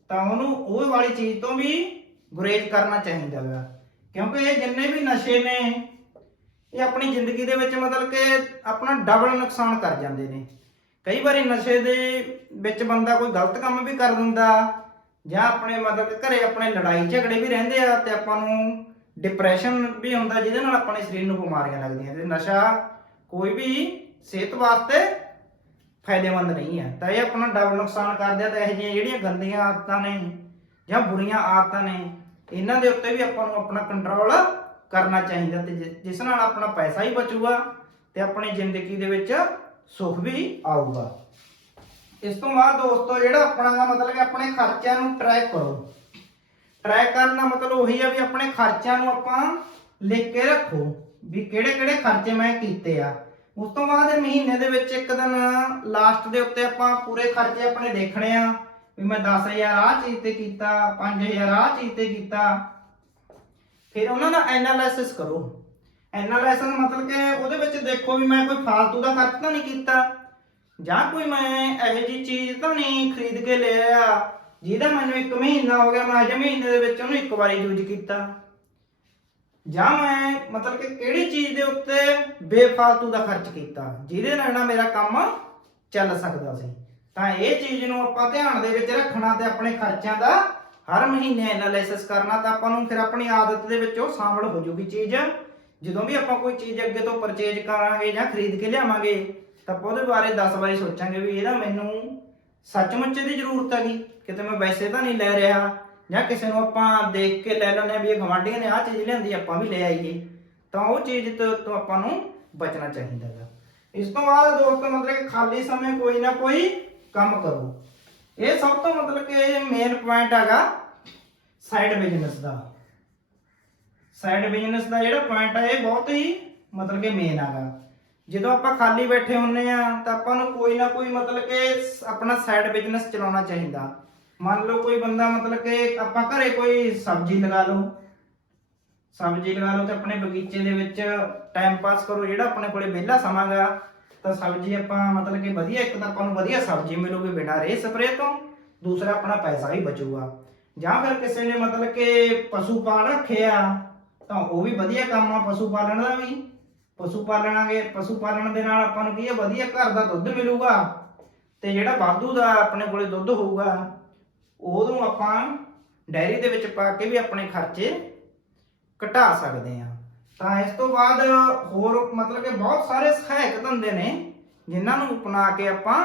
ਤਾਂ ਉਹਨੂੰ ਉਹ ਵਾਲੀ ਚੀਜ਼ ਤੋਂ ਵੀ ਗੁਰੇਜ਼ ਕਰਨਾ ਚਾਹੀਦਾ ਗਾ, ਕਿਉਂਕਿ ਇਹ ਜਿੰਨੇ ਵੀ ਨਸ਼ੇ ਨੇ ਇਹ ਆਪਣੀ ਜ਼ਿੰਦਗੀ ਦੇ ਵਿੱਚ ਮਤਲਬ ਕਿ ਆਪਣਾ ਡਬਲ ਨੁਕਸਾਨ ਕਰ ਜਾਂਦੇ ਨੇ। ਕਈ ਵਾਰੀ ਨਸ਼ੇ ਦੇ ਵਿੱਚ ਬੰਦਾ ਕੋਈ ਗਲਤ ਕੰਮ ਵੀ ਕਰ ਦਿੰਦਾ ਜਾਂ ਆਪਣੇ ਮਤਲਬ ਕਿ ਘਰੇ ਆਪਣੇ ਲੜਾਈ ਝਗੜੇ ਵੀ ਰਹਿੰਦੇ ਆ ਤੇ ਆਪਾਂ ਨੂੰ ਡਿਪਰੈਸ਼ਨ ਵੀ ਹੁੰਦਾ, ਜਿਹਦੇ ਨਾਲ ਆਪਣੇ ਸਰੀਰ ਨੂੰ ਬਿਮਾਰੀਆਂ ਲੱਗਦੀਆਂ। ਤੇ ਨਸ਼ਾ ਕੋਈ ਵੀ ਸਿਹਤ ਵਾਸਤੇ ਫਾਇਦੇਮੰਦ ਨਹੀਂ ਹੈ। ਤਾਂ ਇਹ ਆਪਣਾ ਡਬਲ ਨੁਕਸਾਨ ਕਰਦੇ ਆ। ਤਾਂ ਇਹੋ ਜਿਹੀਆਂ ਜਿਹੜੀਆਂ ਗੰਦੀਆਂ ਆਦਤਾਂ ਨੇ ਜਾਂ ਬੁਰੀਆਂ ਆਦਤਾਂ ਨੇ ਇਹਨਾਂ ਦੇ ਉੱਤੇ ਵੀ ਆਪਾਂ ਨੂੰ ਆਪਣਾ ਕੰਟਰੋਲ ਕਰਨਾ ਚਾਹੀਦਾ, ਤੇ ਜਿਸ ਨਾਲ ਆਪਣਾ ਪੈਸਾ ਹੀ ਬਚੂਗਾ ਤੇ ਆਪਣੀ ਜ਼ਿੰਦਗੀ ਦੇ ਵਿੱਚ ਸੁੱਖ ਵੀ ਆਊਗਾ। ਇਸ ਤੋਂ ਬਾਅਦ ਦੋਸਤੋ ਜਿਹੜਾ ਆਪਣਾ ਮਤਲਬ ਕਿ ਆਪਣੇ ਖਰਚਿਆਂ ਨੂੰ ਟਰੈਕ ਕਰੋ। ਟਰੈਕ ਕਰਨ ਦਾ ਮਤਲਬ ਉਹੀ ਆ ਵੀ ਆਪਣੇ ਖਰਚਿਆਂ ਨੂੰ ਆਪਾਂ ਲਿਖ ਕੇ ਰੱਖੋ ਵੀ ਕਿਹੜੇ ਖਰਚੇ ਮੈਂ ਕੀਤੇ ਆ। ਉਸ ਤੋਂ ਬਾਅਦ ਮਹੀਨੇ ਦੇ ਵਿੱਚ ਇੱਕ ਦਿਨ ਲਾਸਟ ਦੇ ਉੱਤੇ ਆਪਾਂ ਪੂਰੇ ਖਰਚੇ ਆਪਣੇ ਦੇਖਣੇ ਆ ਵੀ ਮੈਂ 10,000 ਆਹ ਚੀਜ਼ ਤੇ ਕੀਤਾ, 5,000 ਆਹ ਚੀਜ਼ ਤੇ ਕੀਤਾ। ਫਿਰ ਉਹਨਾਂ ਦਾ ਐਨਾਲਿਸਿਸ ਕਰੋ। ਐਨਾਲਿਸਿਸ ਮਤਲਬ ਕਿ ਉਹਦੇ ਵਿੱਚ ਦੇਖੋ ਵੀ ਮੈਂ ਕੋਈ ਫਾਲਤੂ ਦਾ ਖਰਚ ਤਾਂ ਨਹੀਂ ਕੀਤਾ, ਜਾਂ ਕੋਈ ਮੈਂ ਇਹੋ ਜਿਹੀ ਚੀਜ਼ ਤਾਂ ਨਹੀਂ ਖਰੀਦ ਕੇ ਲਿਆ ਜਿਹਦਾ ਮੈਨੂੰ 1 ਮਹੀਨਾ ਹੋ ਗਿਆ, ਮੈਂ ਅਜੇ ਮਹੀਨੇ ਦੇ ਵਿੱਚ ਉਹਨੂੰ 1 ਵਾਰੀ ਯੂਜ਼ ਕੀਤਾ, ਜਾਂ ਮੈਂ ਮਤਲਬ ਕਿ ਕਿਹੜੀ ਚੀਜ਼ ਦੇ ਉੱਤੇ ਬੇਫਾਲਤੂ ਦਾ ਖਰਚ ਕੀਤਾ ਜਿਹਦੇ ਨਾਲ ਮੇਰਾ ਕੰਮ ਚੱਲ ਸਕਦਾ ਸੀ। ਤਾਂ ਇਹ ਚੀਜ਼ ਨੂੰ ਆਪਾਂ ਧਿਆਨ ਦੇ ਵਿੱਚ ਰੱਖਣਾ ਤੇ ਆਪਣੇ ਖਰਚਿਆਂ ਦਾ ਹਰ ਮਹੀਨੇ ਐਨਾਲਿਸਿਸ ਕਰਨਾ, ਤਾਂ ਆਪਾਂ ਨੂੰ ਫਿਰ ਆਪਣੀ ਆਦਤ ਦੇ ਵਿੱਚ ਉਹ ਸ਼ਾਮਲ ਹੋ ਜੂਗੀ ਚੀਜ਼। ਜਦੋਂ ਵੀ ਆਪਾਂ ਕੋਈ ਚੀਜ਼ ਅੱਗੇ ਤੋਂ ਪਰਚੇਜ ਕਰਾਂਗੇ ਜਾਂ ਖਰੀਦ ਕੇ ਲਿਆਵਾਂਗੇ ਤਾਂ ਆਪਾਂ ਉਹਦੇ ਬਾਰੇ 10 ਵਾਰੀ ਸੋਚਾਂਗੇ ਵੀ ਇਹਦਾ ਮੈਨੂੰ ਸੱਚਮੁੱਚ ਦੀ ਜ਼ਰੂਰਤ ਹੈਗੀ, ਕਿਤੇ ਮੈਂ ਵੈਸੇ ਤਾਂ ਨਹੀਂ ਲੈ ਰਿਹਾ, ਜਾਂ ਕਿਸੇ ਨੂੰ ਆਪਾਂ ਦੇਖ ਕੇ ਲੈ ਲੈਂਦੇ ਹਾਂ ਵੀ ਇਹ ਗਵਾਂਢੀਆਂ ਨੇ ਆਹ ਚੀਜ਼ ਲਿਆਂਦੀ ਆਪਾਂ ਵੀ ਲੈ ਆਈਏ। ਤਾਂ ਉਹ ਚੀਜ਼ ਤੋਂ ਆਪਾਂ ਨੂੰ ਬਚਣਾ ਚਾਹੀਦਾ ਹੈ। ਇਸ ਤੋਂ ਬਾਅਦ ਦੋਸਤੋ ਮਤਲਬ ਕਿ ਖਾਲੀ ਸਮੇਂ ਕੋਈ ਨਾ ਕੋਈ ਕੰਮ ਕਰੋ। ਇਹ ਸਭ ਤੋਂ ਮਤਲਬ ਕਿ ਮੇਨ ਪੁਆਇੰਟ ਹੈਗਾ ਸਾਈਡ ਬਿਜ਼ਨਸ ਦਾ। ਸਾਈਡ ਬਿਜ਼ਨਸ ਦਾ ਜਿਹੜਾ ਪੁਆਇੰਟ ਹੈ ਇਹ ਬਹੁਤ ਹੀ ਮਤਲਬ ਕਿ ਮੇਨ ਹੈਗਾ। ਜਦੋਂ ਆਪਾਂ ਖਾਲੀ ਬੈਠੇ ਹੁੰਨੇ ਆ ਤਾਂ ਆਪਾਂ ਨੂੰ ਕੋਈ ਨਾ ਕੋਈ ਮਤਲਬ ਕਿ ਆਪਣਾ ਸਾਈਡ ਬਿਜ਼ਨਸ ਚਲਾਉਣਾ ਚਾਹੀਦਾ। ਮੰਨ ਲਓ ਕੋਈ ਬੰਦਾ ਮਤਲਬ ਕਿ ਆਪਾਂ ਘਰੇ ਕੋਈ ਸਬਜ਼ੀ ਲਗਾ ਲਓ ਤੇ ਆਪਣੇ ਬਗੀਚੇ ਦੇ ਵਿੱਚ ਟਾਈਮ ਪਾਸ ਕਰੋ। ਜਿਹੜਾ ਆਪਣੇ ਕੋਲੇ ਵਿਹਲਾ ਸਮਾਂ ਗਾ ਤਾਂ ਸਬਜ਼ੀ ਆਪਾਂ ਮਤਲਬ ਕਿ ਵਧੀਆ, ਇੱਕ ਤਾਂ ਆਪਾਂ ਨੂੰ ਵਧੀਆ ਸਬਜ਼ੀ ਮਿਲੂਗੀ ਬਿਨਾਂ ਰੇਹ ਸਪਰੇਅ ਤੋਂ, ਦੂਸਰਾ ਆਪਣਾ ਪੈਸਾ ਵੀ ਬਚੂਗਾ। ਜਾਂ ਫਿਰ ਕਿਸੇ ਨੇ ਮਤਲਬ ਕਿ ਪਸ਼ੂ ਪਾਲ ਰੱਖੇ ਆ ਤਾਂ ਉਹ ਵੀ ਵਧੀਆ ਕੰਮ ਆ ਪਸ਼ੂ ਪਾਲਣ ਦਾ ਵੀ। ਪਸ਼ੂ ਪਾਲਣ ਦੇ ਨਾਲ ਆਪਾਂ ਨੂੰ ਕੀ ਹੈ, ਵਧੀਆ ਘਰ ਦਾ ਦੁੱਧ ਮਿਲੂਗਾ ਤੇ ਜਿਹੜਾ ਵਾਧੂ ਦਾ ਆਪਣੇ ਕੋਲੇ ਦੁੱਧ ਹੋਊਗਾ ਉਹਨੂੰ ਆਪਾਂ ਡੈਰੀ ਦੇ ਵਿੱਚ ਪਾ ਕੇ ਵੀ ਆਪਣੇ ਖਰਚੇ ਘਟਾ ਸਕਦੇ ਆ। ਤਾਂ ਇਸ ਤੋਂ ਬਾਅਦ ਹੋਰ ਮਤਲਬ ਕਿ ਬਹੁਤ ਸਾਰੇ ਸਹਾਇਕ ਧੰਦੇ ਨੇ ਜਿਨ੍ਹਾਂ ਨੂੰ ਅਪਣਾ ਕੇ ਆਪਾਂ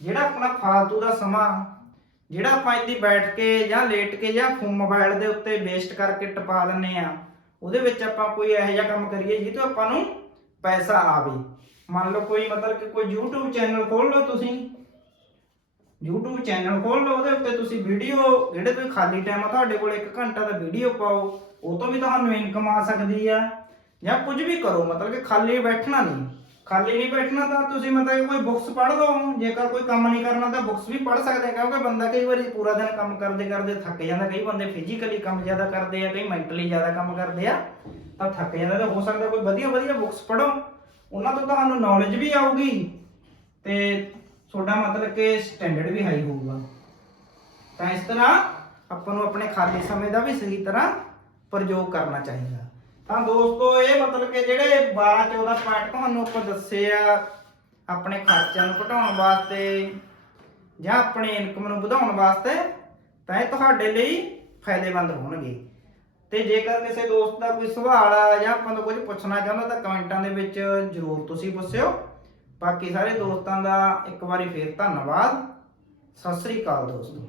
ਜਿਹੜਾ ਆਪਣਾ ਫਾਲਤੂ ਦਾ ਸਮਾਂ ਜਿਹੜਾ ਆਪਾਂ ਇੱਥੇ ਬੈਠ ਕੇ ਜਾਂ ਲੇਟ ਕੇ ਜਾਂ ਮੋਬਾਈਲ ਦੇ ਉੱਤੇ ਵੇਸਟ ਕਰਕੇ ਟਪਾ ਦਿੰਨੇ ਆ, ਉਹਦੇ ਵਿੱਚ ਆਪਾਂ ਕੋਈ ਇਹੋ ਜਿਹਾ ਕੰਮ ਕਰੀਏ ਜਿਹਦੇ ਤੋਂ ਆਪਾਂ ਨੂੰ ਪੈਸਾ ਆਵੇ। ਮੰਨ ਲਓ ਕੋਈ ਮਤਲਬ ਕਿ ਕੋਈ YouTube ਚੈਨਲ ਖੋਲ ਲਓ, ਤੁਸੀਂ YouTube ਚੈਨਲ ਖੋਲ ਲਓ, ਉਹਦੇ ਉੱਤੇ ਤੁਸੀਂ ਵੀਡੀਓ ਜਿਹੜੇ ਕੋਈ ਖਾਲੀ ਟਾਈਮ ਆ ਤੁਹਾਡੇ ਕੋਲ 1 ਘੰਟਾ ਦਾ ਵੀਡੀਓ ਪਾਓ, ਉਹ ਤੋਂ ਵੀ ਤੁਹਾਨੂੰ ਇਨਕਮ ਆ ਸਕਦੀ ਆ। ਜਾਂ ਕੁਝ ਵੀ ਕਰੋ, ਮਤਲਬ ਕਿ ਖਾਲੀ ਬੈਠਣਾ ਨਹੀਂ ਬੈਠਣਾ ਤਾਂ ਤੁਸੀਂ ਮਤਲਬ ਕੋਈ ਬੁੱਕਸ ਪੜ੍ਹ ਲਓ। ਜੇਕਰ ਕੋਈ ਕੰਮ ਨਹੀਂ ਕਰਨਾ ਤਾਂ ਬੁੱਕਸ ਵੀ ਪੜ੍ਹ ਸਕਦੇ ਆ, ਕਿਉਂਕਿ ਬੰਦਾ ਕਈ ਵਾਰੀ ਪੂਰਾ ਦਿਨ ਕੰਮ ਕਰਦੇ ਥੱਕ ਜਾਂਦਾ। ਕਈ ਬੰਦੇ ਫਿਜ਼ੀਕਲੀ ਕੰਮ ਜ਼ਿਆਦਾ ਕਰਦੇ ਆ, ਕਈ ਮੈਂਟਲੀ ਜ਼ਿਆਦਾ ਕੰਮ ਕਰਦੇ ਆ ਤਾਂ ਥੱਕ ਜਾਂਦਾ। ਤਾਂ ਹੋ ਸਕਦਾ ਕੋਈ ਵਧੀਆ ਬੁੱਕਸ ਪੜ੍ਹੋ, ਉਹਨਾਂ ਤੋਂ ਤੁਹਾਨੂੰ ਨੌਲੇਜ ਵੀ ਆਊਗੀ ਤੇ ਤੁਹਾਡਾ ਮਤਲਬ ਕਿ ਸਟੈਂਡਰਡ ਵੀ ਹਾਈ ਹੋਊਗਾ। ਤਾਂ ਇਸ ਤਰ੍ਹਾਂ ਆਪਾਂ ਨੂੰ ਆਪਣੇ ਖਾਲੀ ਸਮੇਂ ਦਾ ਵੀ ਸਹੀ ਤਰ੍ਹਾਂ ਪ੍ਰਯੋਗ ਕਰਨਾ ਚਾਹੀਦਾ। ਤਾਂ ਦੋਸਤੋ ਇਹ ਮਤਲਬ ਕਿ ਜਿਹੜੇ 12-14 ਪੁਆਇੰਟ ਤੁਹਾਨੂੰ ਆਪਾਂ ਦੱਸੇ ਆ ਆਪਣੇ ਖਰਚਿਆਂ ਨੂੰ ਘਟਾਉਣ ਵਾਸਤੇ ਜਾਂ ਆਪਣੀ ਇਨਕਮ ਨੂੰ ਵਧਾਉਣ ਵਾਸਤੇ, ਤਾਂ ਇਹ ਤੁਹਾਡੇ ਲਈ ਫਾਇਦੇਮੰਦ ਹੋਣਗੇ। ਤੇ ਜੇਕਰ ਕਿਸੇ ਦੋਸਤ ਦਾ ਕੋਈ ਸਵਾਲ ਆ ਜਾਂ ਆਪਾਂ ਤੋਂ ਕੁਝ ਪੁੱਛਣਾ ਚਾਹੁੰਦਾ ਤਾਂ ਕਮੈਂਟਾਂ ਦੇ ਵਿੱਚ ਜ਼ਰੂਰ ਤੁਸੀਂ ਪੁੱਛਿਓ। ਬਾਕੀ ਸਾਰੇ ਦੋਸਤਾਂ ਦਾ ਇੱਕ ਵਾਰੀ ਫੇਰ ਧੰਨਵਾਦ। ਸਤਿ ਸ੍ਰੀ ਅਕਾਲ ਦੋਸਤੋ।